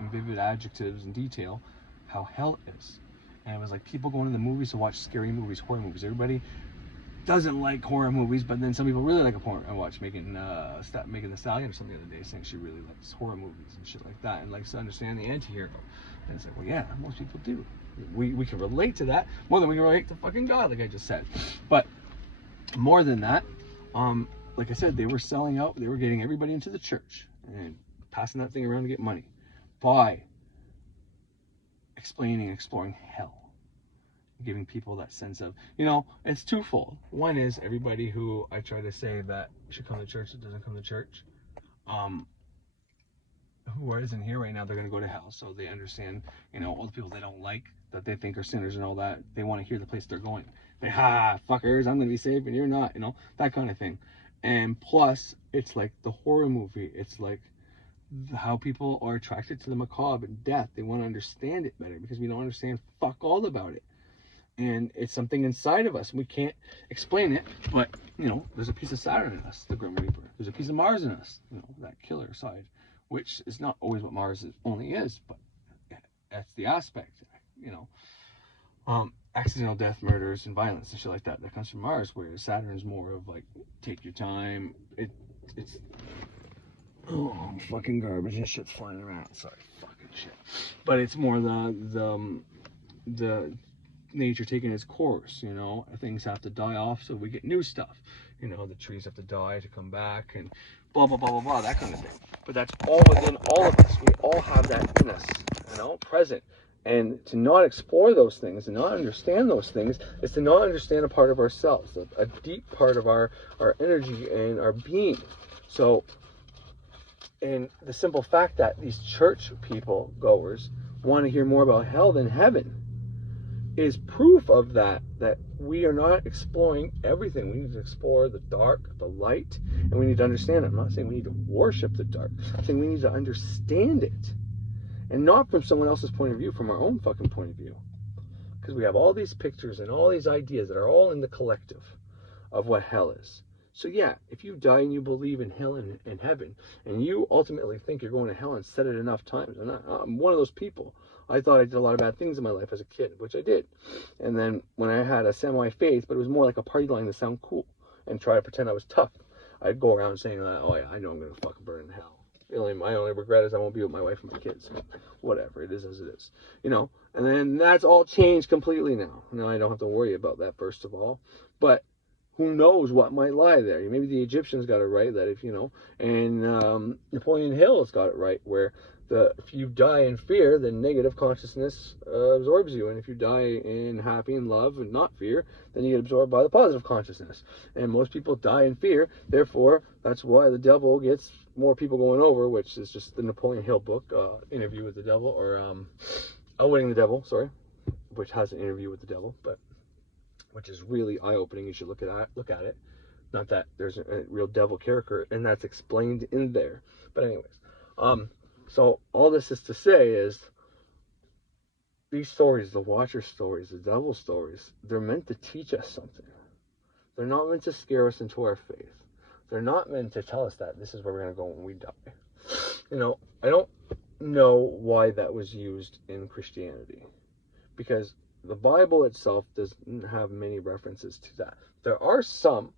in vivid adjectives and detail how hell is. And it was like people going to the movies to watch scary movies, horror movies. Everybody doesn't like horror movies, but then some people really like a horror. I watched Megan the Stallion or something the other day saying she really likes horror movies and shit like that and likes to understand the anti-hero. And it's like, well, yeah, most people do. We can relate to that more than we can relate to fucking God, like I just said. But more than that, like I said, they were selling out. They were getting everybody into the church and passing that thing around to get money by explaining and exploring hell. giving people that sense of, you know, it's twofold. One is everybody who I try to say that should come to church that doesn't come to church, who isn't here right now, they're going to go to hell. So they understand, you know, all the people they don't like, that they think are sinners and all that, they want to hear the place they're going. They, fuckers, I'm going to be saved and you're not, you know, that kind of thing. And plus, it's like the horror movie. It's like how people are attracted to the macabre and death. They want to understand it better because we don't understand fuck all about it. And it's something inside of us. We can't explain it, but, you know, there's a piece of Saturn in us, the Grim Reaper. There's a piece of Mars in us, you know, that killer side, which is not always what Mars only is, but that's the aspect, you know. Accidental death, murders, and violence and shit like that comes from Mars, whereas Saturn's more of like, take your time. It's fucking garbage and shit's flying around. Sorry, fucking shit. But it's more the nature taking its course, you know. Things have to die off so we get new stuff. You know, the trees have to die to come back and blah, blah, blah, blah, blah, that kind of thing. But that's all within all of us. We all have that in us, you know, present. And to not explore those things and not understand those things is to not understand a part of ourselves, a deep part of our energy and our being. So, and the simple fact that these church people goers want to hear more about hell than heaven is proof of that we are not exploring everything. We need to explore the dark, the light, and we need to understand it. I'm not saying we need to worship the dark. I'm saying we need to understand it. And not from someone else's point of view, from our own fucking point of view. Because we have all these pictures and all these ideas that are all in the collective of what hell is. So yeah, if you die and you believe in hell and heaven, and you ultimately think you're going to hell and said it enough times, and I'm one of those people. I thought I did a lot of bad things in my life as a kid, which I did. And then when I had a semi-faith, but it was more like a party line to sound cool and try to pretend I was tough, I'd go around saying that, oh yeah, I know I'm going to fucking burn in hell. My only regret is I won't be with my wife and my kids. Whatever, it is as it is. You know, and then that's all changed completely now. Now I don't have to worry about that, first of all. But who knows what might lie there? Maybe the Egyptians got it right, that if, you know, and Napoleon Hill has got it right, where if you die in fear, then negative consciousness absorbs you. And if you die in happy and love and not fear, then you get absorbed by the positive consciousness. And most people die in fear. Therefore, that's why the devil gets more people going over, which is just the Napoleon Hill book, Interview with the Devil, or Outwitting the Devil, sorry, which has an interview with the devil, but which is really eye-opening. You should look at it. Not that there's a real devil character, and that's explained in there. But anyways, so all this is to say is these stories, the Watcher stories, the devil stories, they're meant to teach us something. They're not meant to scare us into our faith. They're not meant to tell us that this is where we're going to go when we die. You know, I don't know why that was used in Christianity, because the Bible itself doesn't have many references to that. There are some,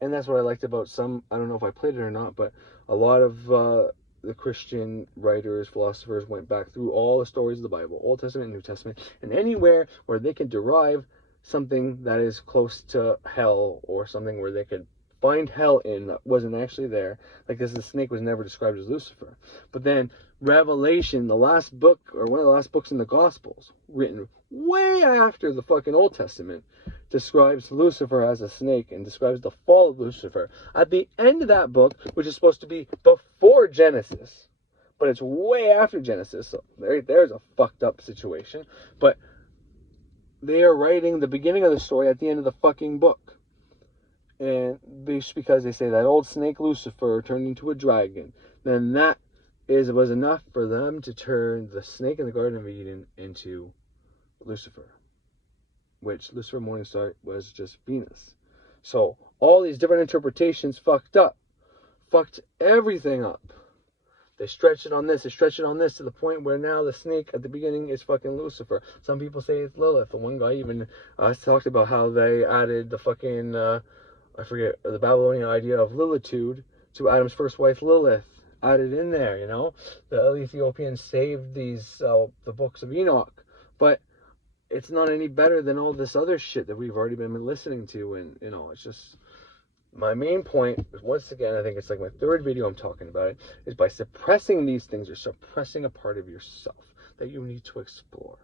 and that's what I liked about some. I don't know if I played it or not, but a lot of the Christian writers, philosophers went back through all the stories of the Bible, Old Testament and New Testament, and anywhere where they can derive something that is close to hell, or something where they could find hell in that wasn't actually there. Like this, the snake was never described as Lucifer. But then Revelation, the last book, or one of the last books in the Gospels, written way after the fucking Old Testament, describes Lucifer as a snake and describes the fall of Lucifer. At the end of that book, which is supposed to be before Genesis, but it's way after Genesis, so there's a fucked up situation. But they are writing the beginning of the story at the end of the fucking book. And because they say that old snake Lucifer turned into a dragon, then that was enough for them to turn the snake in the Garden of Eden into Lucifer, which Lucifer Morningstar was just Venus. So all these different interpretations fucked everything up. They stretch it on this, to the point where now the snake at the beginning is fucking Lucifer. Some people say it's Lilith. The one guy even talked about how they added the fucking I forget, the Babylonian idea of Lilitude to Adam's first wife Lilith, added in there, you know. The Ethiopians saved these, the books of Enoch, but it's not any better than all this other shit that we've already been listening to, and, you know, it's just, my main point, once again, I think it's like my third video I'm talking about it, is by suppressing these things, you're suppressing a part of yourself that you need to explore,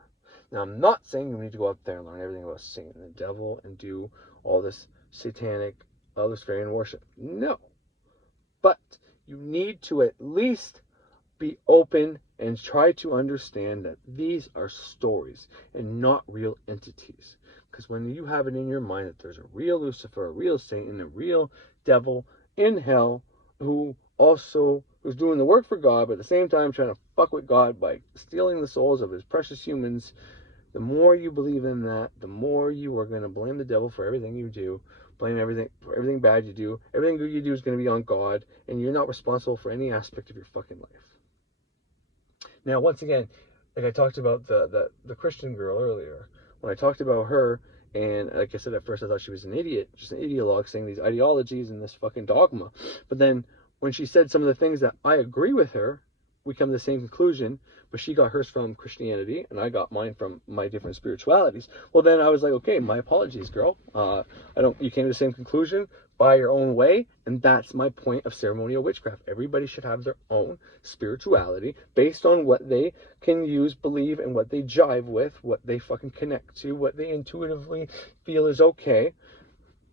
Now, I'm not saying you need to go out there and learn everything about Satan and the devil and do all this satanic, Luciferian worship. No. But you need to at least be open and try to understand that these are stories and not real entities. Because when you have it in your mind that there's a real Lucifer, a real Satan, a real devil in hell who's doing the work for God, but at the same time trying to fuck with God by stealing the souls of his precious humans, the more you believe in that, the more you are going to blame the devil for everything you do, blame everything bad you do. Everything good you do is going to be on God, and you're not responsible for any aspect of your fucking life. Now, once again, like I talked about the Christian girl earlier, when I talked about her, and like I said, at first I thought she was an idiot, just an ideologue saying these ideologies and this fucking dogma. But then when she said some of the things that I agree with her, we come to the same conclusion, but she got hers from Christianity and I got mine from my different spiritualities. Well, then I was like, okay, my apologies, girl. You came to the same conclusion by your own way, and that's my point of ceremonial witchcraft. Everybody should have their own spirituality based on what they can use, believe, and what they jive with, what they fucking connect to, what they intuitively feel is okay.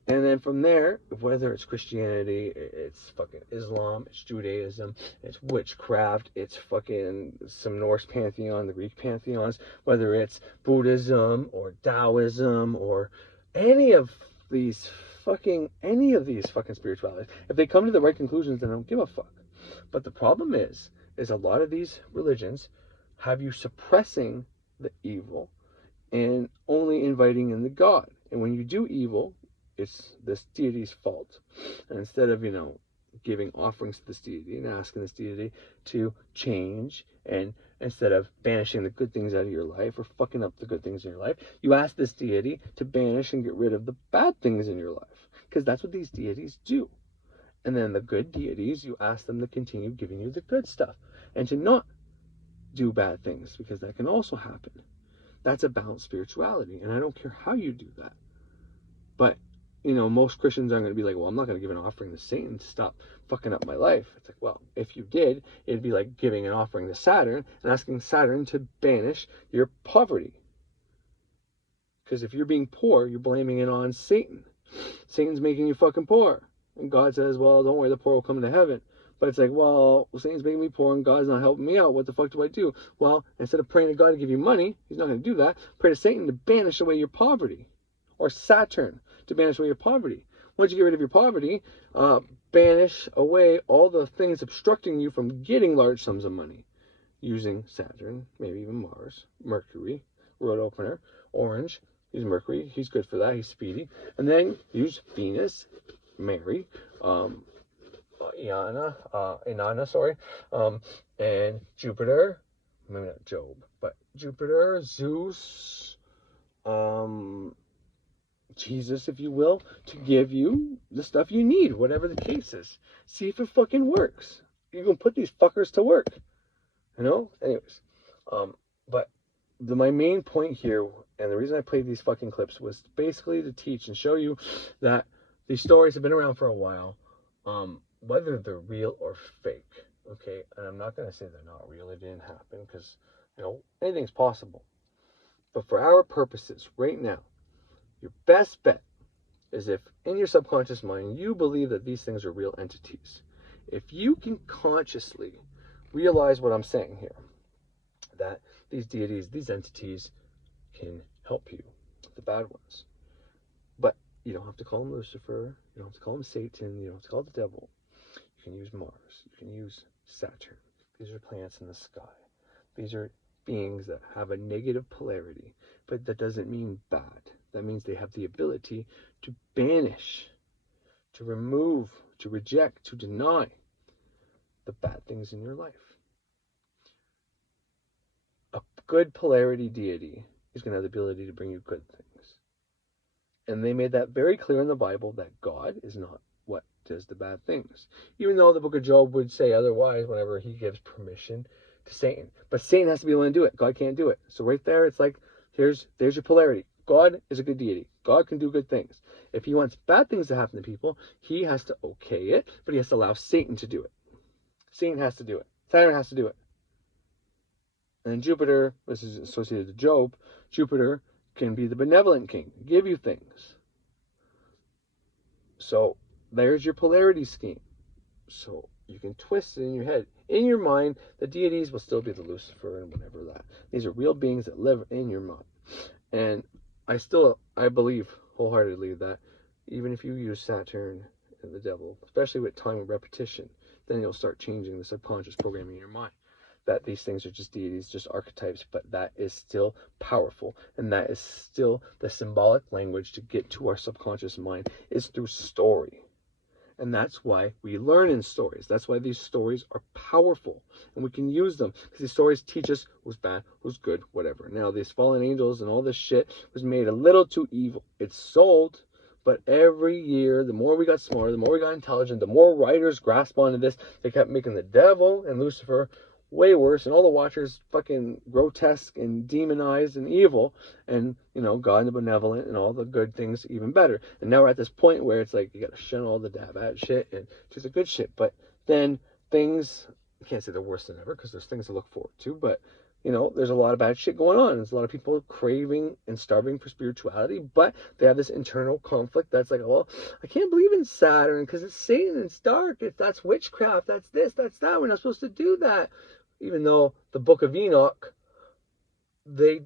And then from there, whether it's Christianity, it's fucking Islam, it's Judaism, it's witchcraft, it's fucking some Norse pantheon, the Greek pantheons, whether it's Buddhism or Taoism or any of these fucking spiritualities, if they come to the right conclusions, then I don't give a fuck. But the problem is a lot of these religions have you suppressing the evil and only inviting in the God. And when you do evil, it's this deity's fault. And instead of, giving offerings to this deity and asking this deity to change, and instead of banishing the good things out of your life or fucking up the good things in your life, you ask this deity to banish and get rid of the bad things in your life. Because that's what these deities do. And then the good deities, you ask them to continue giving you the good stuff and to not do bad things, because that can also happen. That's a balanced spirituality, and I don't care how you do that. But most Christians aren't going to be like, well, I'm not going to give an offering to Satan to stop fucking up my life. It's like, well, if you did, it'd be like giving an offering to Saturn and asking Saturn to banish your poverty. Because if you're being poor, you're blaming it on Satan. Satan's making you fucking poor. And God says, well, don't worry, the poor will come into heaven. But it's like, well, Satan's making me poor and God's not helping me out. What the fuck do I do? Well, instead of praying to God to give you money, he's not going to do that. Pray to Satan to banish away your poverty. Or Saturn to banish away your poverty. Once you get rid of your poverty, banish away all the things obstructing you from getting large sums of money. Using Saturn, maybe even Mars, Mercury, road opener, Orange. Use Mercury, he's good for that, he's speedy. And then use Venus, Mary, Inanna, and Jupiter, maybe not Job, but Jupiter, Zeus, Jesus, if you will, to give you the stuff you need, whatever the case is. See if it fucking works. You're going to put these fuckers to work. Anyways. But my main point here, and the reason I played these fucking clips, was basically to teach and show you that these stories have been around for a while, whether they're real or fake. Okay? And I'm not going to say they're not real. It didn't happen because, anything's possible. But for our purposes, right now, your best bet is if in your subconscious mind you believe that these things are real entities. If you can consciously realize what I'm saying here, that these deities, these entities can help you, the bad ones. But you don't have to call them Lucifer, you don't have to call them Satan, you don't have to call it the devil. You can use Mars, you can use Saturn. These are planets in the sky. These are beings that have a negative polarity, but that doesn't mean bad. That means they have the ability to banish, to remove, to reject, to deny the bad things in your life. A good polarity deity is going to have the ability to bring you good things. And they made that very clear in the Bible that God is not what does the bad things. Even though the book of Job would say otherwise whenever he gives permission to Satan. But Satan has to be willing to do it. God can't do it. So right there, it's like, there's your polarity. God is a good deity. God can do good things. If he wants bad things to happen to people, he has to okay it, but he has to allow Satan to do it. Satan has to do it. Saturn has to do it. And Jupiter, this is associated to Job, Jupiter can be the benevolent king, give you things. So there's your polarity scheme. So you can twist it in your head. In your mind, the deities will still be the Lucifer and whatever that. These are real beings that live in your mind. And I believe wholeheartedly that even if you use Saturn and the devil, especially with time and repetition, then you'll start changing the subconscious programming in your mind. That these things are just deities, just archetypes, but that is still powerful. And that is still the symbolic language to get to our subconscious mind is through story. And that's why we learn in stories. That's why these stories are powerful. And we can use them. Because these stories teach us who's bad, who's good, whatever. Now, these fallen angels and all this shit was made a little too evil. It's sold. But every year, the more we got smarter, the more we got intelligent, the more writers grasped onto this. They kept making the devil and Lucifer way worse, and all the watchers fucking grotesque and demonized and evil, and God and the benevolent and all the good things even better. And now we're at this point where it's like you gotta shun all the bad shit and choose the good shit. But then things, I can't say they're worse than ever because there's things to look forward to, but there's a lot of bad shit going on. There's a lot of people craving and starving for spirituality, but they have this internal conflict that's like, well, I can't believe in Saturn because it's Satan, it's dark, that's witchcraft, that's this, that's that, we're not supposed to do that. Even though the book of Enoch, they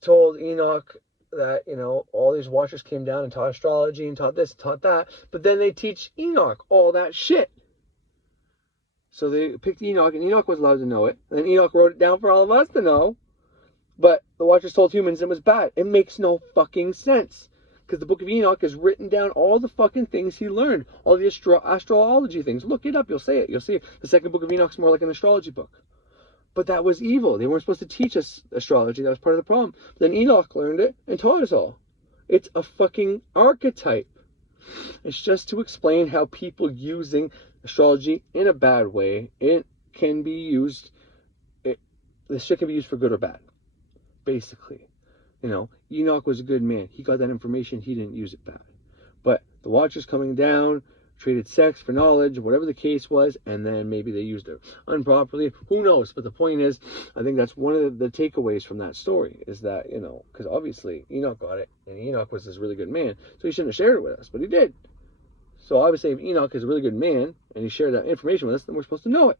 told Enoch that, all these watchers came down and taught astrology and taught this, taught that, but then they teach Enoch all that shit. So they picked Enoch, and Enoch was allowed to know it. And then Enoch wrote it down for all of us to know. But the watchers told humans it was bad. It makes no fucking sense. Because the book of Enoch has written down all the fucking things he learned. All the astrology things. Look it up. You'll see it. You'll see it. The second book of Enoch's more like an astrology book. But that was evil. They weren't supposed to teach us astrology. That was part of the problem. But then Enoch learned it and taught us all. It's a fucking archetype. It's just to explain how people using astrology in a bad way, it can be used, this shit can be used for good or bad, basically. Enoch was a good man. He got that information. He didn't use it bad. But the watchers coming down traded sex for knowledge, whatever the case was, and then maybe they used it improperly. Who knows? But the point is, I think that's one of the takeaways from that story is that, because obviously Enoch got it, and Enoch was this really good man, so he shouldn't have shared it with us, but he did. So obviously if Enoch is a really good man, and he shared that information with us, then we're supposed to know it.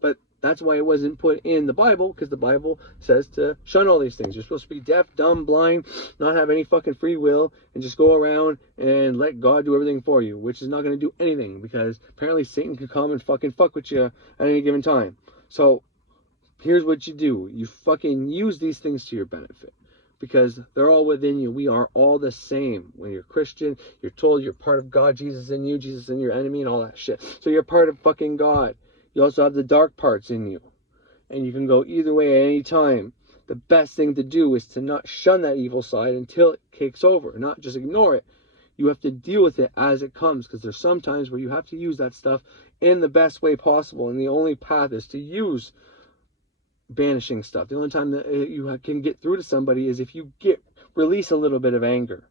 But that's why it wasn't put in the Bible, because the Bible says to shun all these things. You're supposed to be deaf, dumb, blind, not have any fucking free will, and just go around and let God do everything for you, which is not going to do anything, because apparently Satan can come and fucking fuck with you at any given time. So here's what you do. You fucking use these things to your benefit, because they're all within you. We are all the same. When you're Christian, you're told you're part of God, Jesus in you, Jesus in your enemy, and all that shit. So you're part of fucking God. You also have the dark parts in you. And you can go either way at any time. The best thing to do is to not shun that evil side until it takes over. Not just ignore it. You have to deal with it as it comes. Because there's some times where you have to use that stuff in the best way possible. And the only path is to use banishing stuff. The only time that you can get through to somebody is if you release a little bit of anger.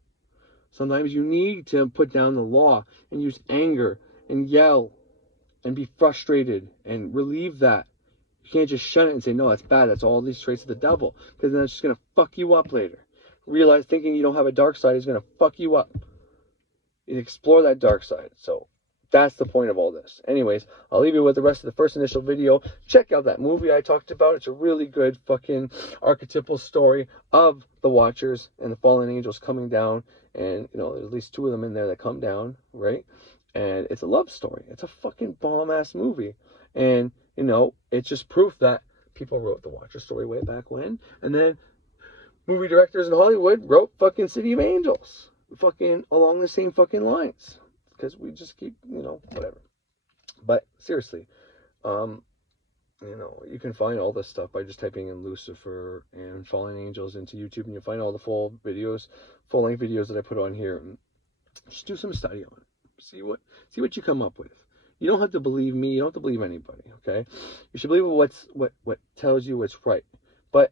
Sometimes you need to put down the law and use anger and yell and be frustrated and relieve that. You can't just shun it and say, no, that's bad. That's all these traits of the devil. Because then it's just going to fuck you up later. Realize thinking you don't have a dark side is going to fuck you up. You explore that dark side. So that's the point of all this. Anyways, I'll leave you with the rest of the first initial video. Check out that movie I talked about. It's a really good fucking archetypal story of the Watchers and the fallen angels coming down. And, there's at least 2 of them in there that come down, right? And it's a love story. It's a fucking bomb-ass movie. And, it's just proof that people wrote the Watcher story way back when. And then movie directors in Hollywood wrote fucking City of Angels. Fucking along the same fucking lines. Because we just keep, whatever. But seriously, you can find all this stuff by just typing in Lucifer and Fallen Angels into YouTube. And you'll find all the full-length videos that I put on here. And just do some study on it. See what you come up with. You don't have to believe me. You don't have to believe anybody, okay? You should believe what tells you what's right. But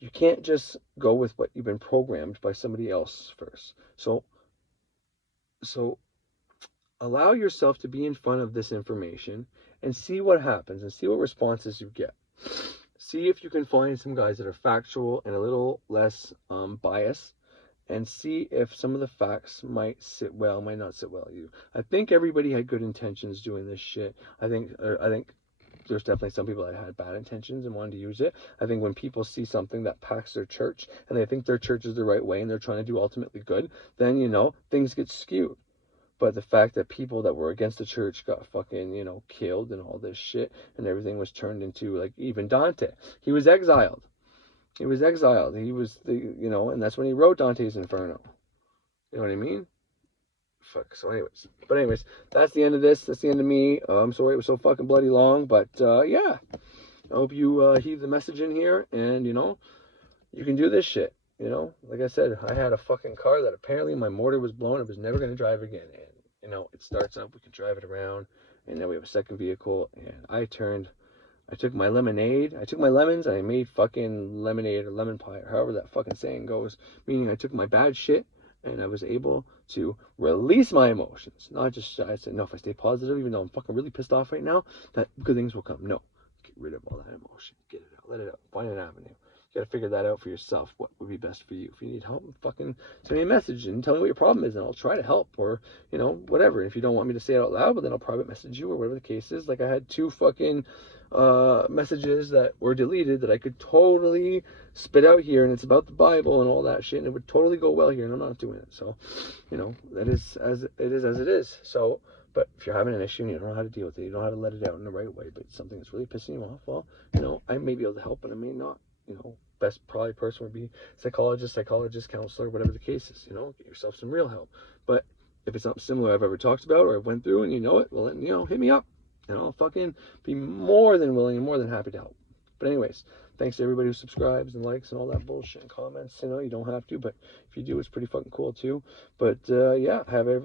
you can't just go with what you've been programmed by somebody else first. So allow yourself to be in front of this information and see what happens and see what responses you get. see if you can find some guys that are factual and a little less biased, and see if some of the facts might not sit well with you. I think everybody had good intentions doing this shit. I think there's definitely some people that had bad intentions and wanted to use it. I think when people see something that packs their church and they think their church is the right way and they're trying to do ultimately good, then, you know, things get skewed. But the fact that people that were against the church got fucking, you know, killed and all this shit, and everything was turned into, like, even Dante. He was exiled. He was and that's when he wrote Dante's Inferno. You know what I mean? Fuck. So anyways, that's the end of this. That's the end of me. I'm sorry it was so fucking bloody long, but yeah. I hope you heed the message in here, and, you know, you can do this shit. You know, like I said, I had a fucking car that apparently my motor was blown. It was never going to drive again. And, you know, it starts up, we can drive it around, and now we have a second vehicle. And I took my lemonade, I took my lemons, and I made fucking lemonade or lemon pie, or however that fucking saying goes. Meaning I took my bad shit, and I was able to release my emotions. Not just, I said, no, if I stay positive, even though I'm fucking really pissed off right now, that good things will come. No, get rid of all that emotion. Get it out, let it out, find an avenue. You gotta figure that out for yourself, what would be best for you. If you need help, fucking send me a message and tell me what your problem is, and I'll try to help, or, you know, whatever. And if you don't want me to say it out loud, well, then I'll private message you, or whatever the case is. Like, I had 2 fucking messages that were deleted that I could totally spit out here, and it's about the Bible and all that shit, and it would totally go well here, and I'm not doing it. So, you know, that is as it is. So, but if you're having an issue and you don't know how to deal with it, you don't know how to let it out in the right way, but it's something that's really pissing you off, well, you know, I may be able to help, and I may not. You know, best probably person would be psychologist, counselor, whatever the case is. You know, get yourself some real help. But if it's something similar I've ever talked about or I've went through and you know it, well, then, you know, hit me up. And I'll fucking be more than willing and more than happy to help. But anyways, thanks to everybody who subscribes and likes and all that bullshit and comments. You know, you don't have to, but if you do, it's pretty fucking cool too. But yeah,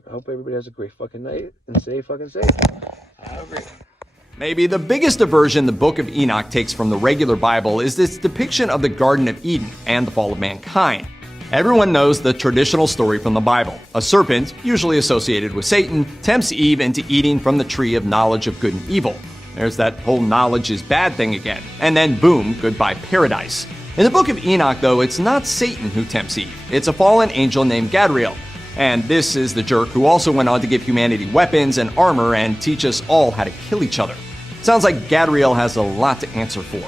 hope everybody has a great fucking night and stay fucking safe. Have a great. Maybe the biggest diversion the Book of Enoch takes from the regular Bible is its depiction of the Garden of Eden and the fall of mankind. Everyone knows the traditional story from the Bible. A serpent, usually associated with Satan, tempts Eve into eating from the tree of knowledge of good and evil. There's that whole knowledge is bad thing again. And then boom, goodbye paradise. In the Book of Enoch, though, it's not Satan who tempts Eve. It's a fallen angel named Gadriel. And this is the jerk who also went on to give humanity weapons and armor and teach us all how to kill each other. Sounds like Gadriel has a lot to answer for.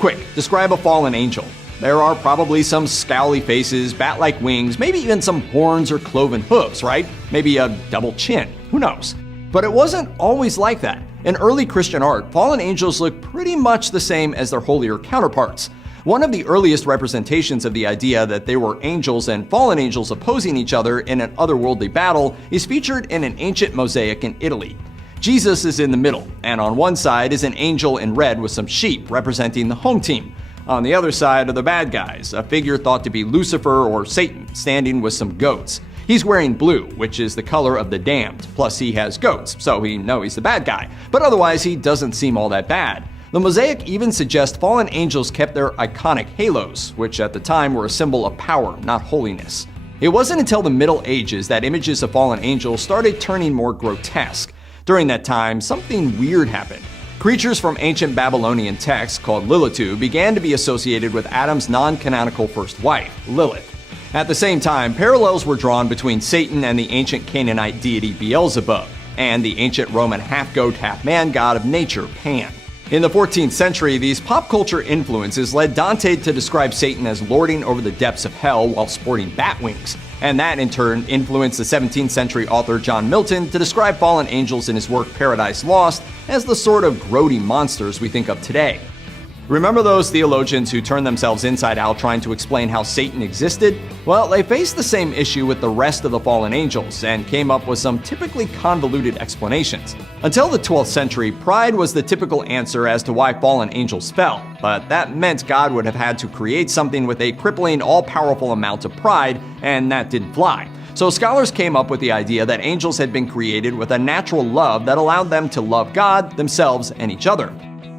Quick, describe a fallen angel. There are probably some scowly faces, bat-like wings, maybe even some horns or cloven hooves, right? Maybe a double chin, who knows? But it wasn't always like that. In early Christian art, fallen angels look pretty much the same as their holier counterparts. One of the earliest representations of the idea that they were angels and fallen angels opposing each other in an otherworldly battle is featured in an ancient mosaic in Italy. Jesus is in the middle, and on one side is an angel in red with some sheep representing the home team. On the other side are the bad guys, a figure thought to be Lucifer or Satan, standing with some goats. He's wearing blue, which is the color of the damned, plus he has goats, so we know he's the bad guy, but otherwise he doesn't seem all that bad. The mosaic even suggests fallen angels kept their iconic halos, which at the time were a symbol of power, not holiness. It wasn't until the Middle Ages that images of fallen angels started turning more grotesque. During that time, something weird happened. Creatures from ancient Babylonian texts called Lilitu began to be associated with Adam's non-canonical first wife, Lilith. At the same time, parallels were drawn between Satan and the ancient Canaanite deity Beelzebub, and the ancient Roman half-goat, half-man god of nature, Pan. In the 14th century, these pop culture influences led Dante to describe Satan as lording over the depths of hell while sporting bat wings. And that in turn influenced the 17th century author John Milton to describe fallen angels in his work Paradise Lost as the sort of grody monsters we think of today. Remember those theologians who turned themselves inside out trying to explain how Satan existed? Well, they faced the same issue with the rest of the fallen angels and came up with some typically convoluted explanations. Until the 12th century, pride was the typical answer as to why fallen angels fell, but that meant God would have had to create something with a crippling, all-powerful amount of pride, and that didn't fly. So scholars came up with the idea that angels had been created with a natural love that allowed them to love God, themselves, and each other.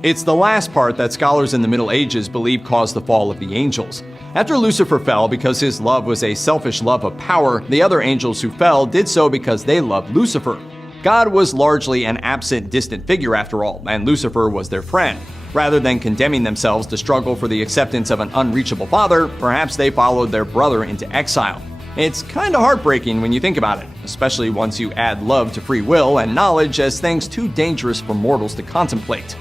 It's the last part that scholars in the Middle Ages believe caused the fall of the angels. After Lucifer fell because his love was a selfish love of power, the other angels who fell did so because they loved Lucifer. God was largely an absent, distant figure after all, and Lucifer was their friend. Rather than condemning themselves to struggle for the acceptance of an unreachable father, perhaps they followed their brother into exile. It's kinda heartbreaking when you think about it, especially once you add love to free will and knowledge as things too dangerous for mortals to contemplate.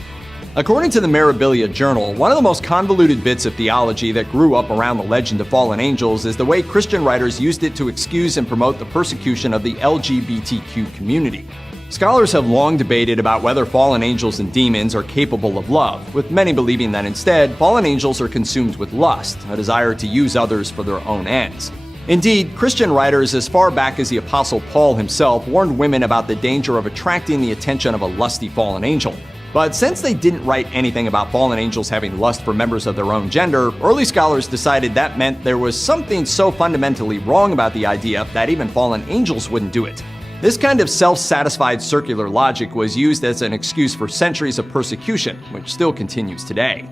According to the Mirabilia Journal, one of the most convoluted bits of theology that grew up around the legend of fallen angels is the way Christian writers used it to excuse and promote the persecution of the LGBTQ community. Scholars have long debated about whether fallen angels and demons are capable of love, with many believing that instead, fallen angels are consumed with lust, a desire to use others for their own ends. Indeed, Christian writers as far back as the Apostle Paul himself warned women about the danger of attracting the attention of a lusty fallen angel. But since they didn't write anything about fallen angels having lust for members of their own gender, early scholars decided that meant there was something so fundamentally wrong about the idea that even fallen angels wouldn't do it. This kind of self-satisfied circular logic was used as an excuse for centuries of persecution, which still continues today.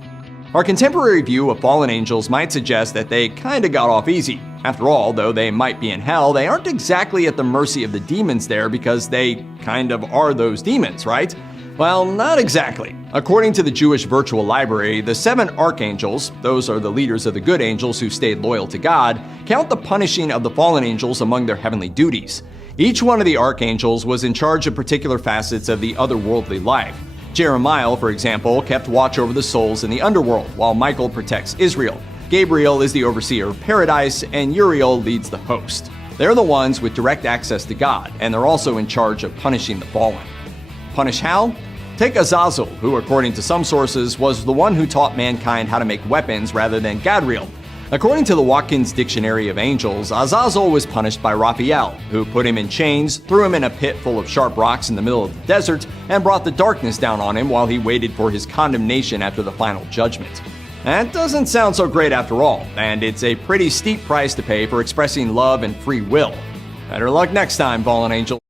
Our contemporary view of fallen angels might suggest that they kinda got off easy. After all, though they might be in hell, they aren't exactly at the mercy of the demons there because they kind of are those demons, right? Well, not exactly. According to the Jewish Virtual Library, the 7 archangels, those are the leaders of the good angels who stayed loyal to God, count the punishing of the fallen angels among their heavenly duties. Each one of the archangels was in charge of particular facets of the otherworldly life. Jeremiah, for example, kept watch over the souls in the underworld, while Michael protects Israel. Gabriel is the overseer of paradise, and Uriel leads the host. They're the ones with direct access to God, and they're also in charge of punishing the fallen. Punish how? Take Azazel, who according to some sources was the one who taught mankind how to make weapons rather than Gadriel. According to the Watkins Dictionary of Angels, Azazel was punished by Raphael, who put him in chains, threw him in a pit full of sharp rocks in the middle of the desert, and brought the darkness down on him while he waited for his condemnation after the final judgment. That doesn't sound so great after all, and it's a pretty steep price to pay for expressing love and free will. Better luck next time, fallen angel.